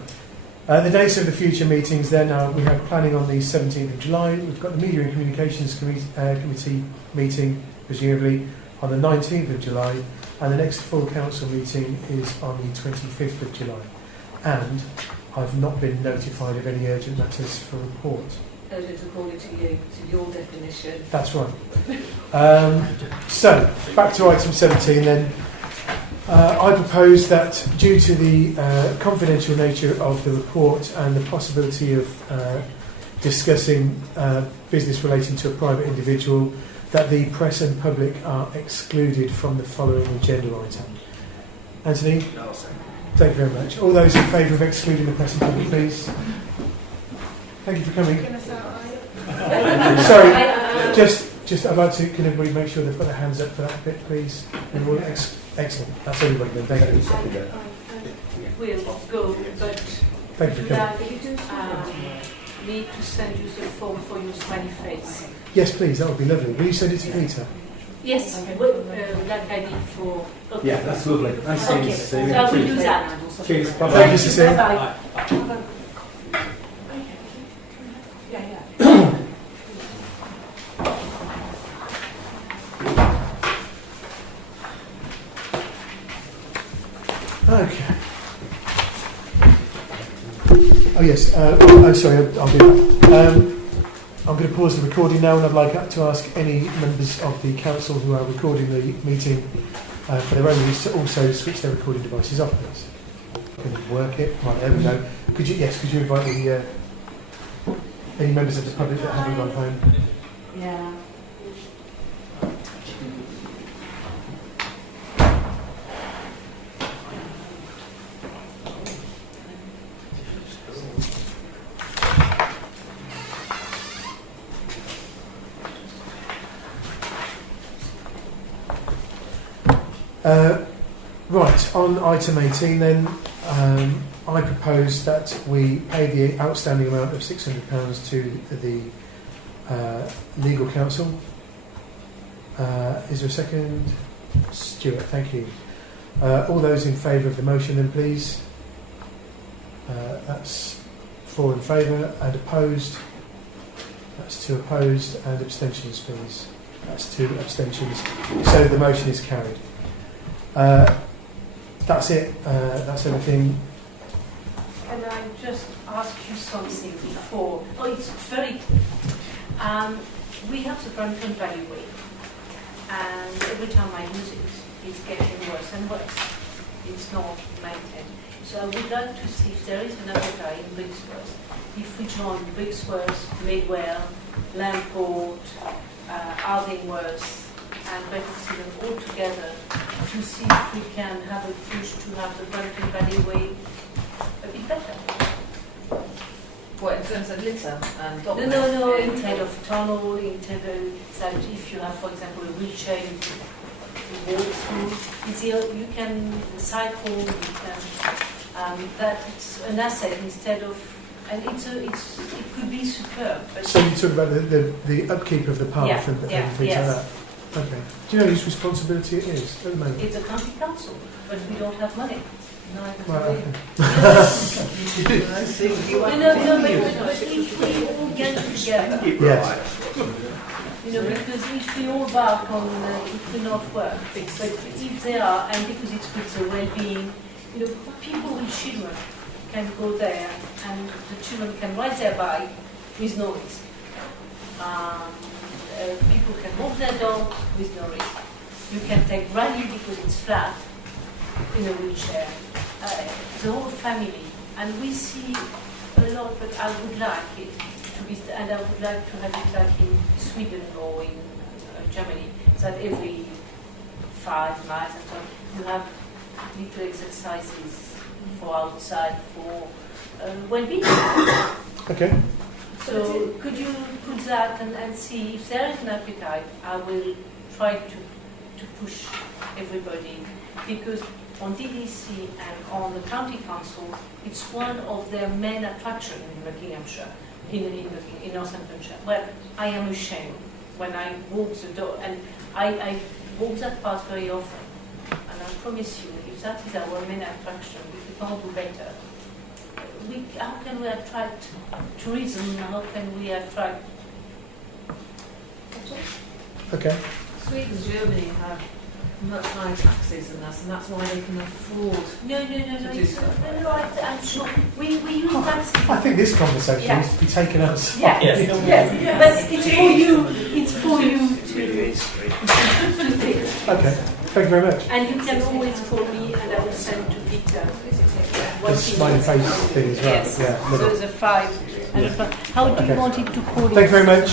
The dates of the future meetings then are, we have planning on the 17th of July, we've got the Media and Communications Committee meeting, presumably, on the 19th of July, and the next full council meeting is on the 25th of July. And I've not been notified of any urgent matters for report. Urgent according to you, to your definition. That's right. So, back to item 17 then. I propose that due to the confidential nature of the report and the possibility of discussing business relating to a private individual, that the press and public are excluded from the following agenda item. Anthony? No, I'll second. Thank you very much. All those in favour of excluding the press and public, please. Thank you for coming. Sorry, just I'd like to, can everybody make sure they've got their hands up for that bit, please? Excellent. That's everybody then. Thank you. We'll go, but Thank you for coming. need to send you the form for your smiley face. Yes, please. That would be lovely. Will you send it to Peter? Yes, like I did for... Okay. Yeah, that's lovely. Nice seeing you, So I will do that. Cheers. Bye-bye. Thank you, Cecilia. Bye-bye. Okay. Oh yes. Sorry, I'll do that. I'm going to pause the recording now, and I'd like to ask any members of the council who are recording the meeting for their own use to also switch their recording devices off, please. Can you work it? Right, there we go. Could you invite the any members of the public that haven't gone home? Yeah. Right, on item 18 then, I propose that we pay the outstanding amount of £600 to the legal counsel. Is there a second? Stuart, thank you. All those in favour of the motion then please. That's 4 in favour, and opposed. That's 2 opposed, and abstentions please. That's 2 abstentions. So the motion is carried. That's it. That's everything. Can I just ask you something before? Oh, it's very... we have the Brunton Valley Way, and every time I use it, it's getting worse and worse. It's not maintained. So I would like to see if there is another guy in Brixworth. If we join Brixworth, Midwell, Lamport, Ardingworth, and Bedford all together to see if we can have a push to have the Brunton Valley Way a bit better. What, in terms of litter and dog No, instead of tunnel, instead of that if you have, for example, a wheelchair, you can walk through, you can cycle, you can, that it's an asset instead of, and it could be superb. But So you talk about the upkeep of the path and things like that? Okay. Do you know whose responsibility it is at the moment? It's a county council, but we don't have money. Right, okay. But if we all get together, Yes. Because if we all bark on it will not work. But if they are, and because it's with the well-being, people with children can go there, and the children can ride their bike with no risk. People can walk their dog with no risk. You can take Granny because it's flat in a wheelchair. The whole family, and we see a lot, but I would like it to to be, and I would like to have it like in Sweden or in Germany, that every 5 miles and so on, you have little exercises for outside for well-being. Okay. So could you put that and see if there is an appetite? I will try to push everybody, because on DDC and on the county council, it's one of their main attractions in Buckinghamshire, in Northamptonshire. Well, I am ashamed when I walk the door, and I walk that path very often, and I promise you, if that is our main attraction, if we can't do better, how can we attract tourism? How can we attract? Okay. Sweden and Germany have much higher taxes than us, and that's why they can afford No. to do stuff like No, I'm sure. We use taxes. I think this conversation Yeah. needs to be taken outside. Yeah. Yes. But it's for you. It's for you to think. Okay. Thank you very much. And you can always call me, and I will send to Peter. The smiley face thing as well. Yes. Yeah. So there's a 5. And how do you want it to call it? Thank you very much.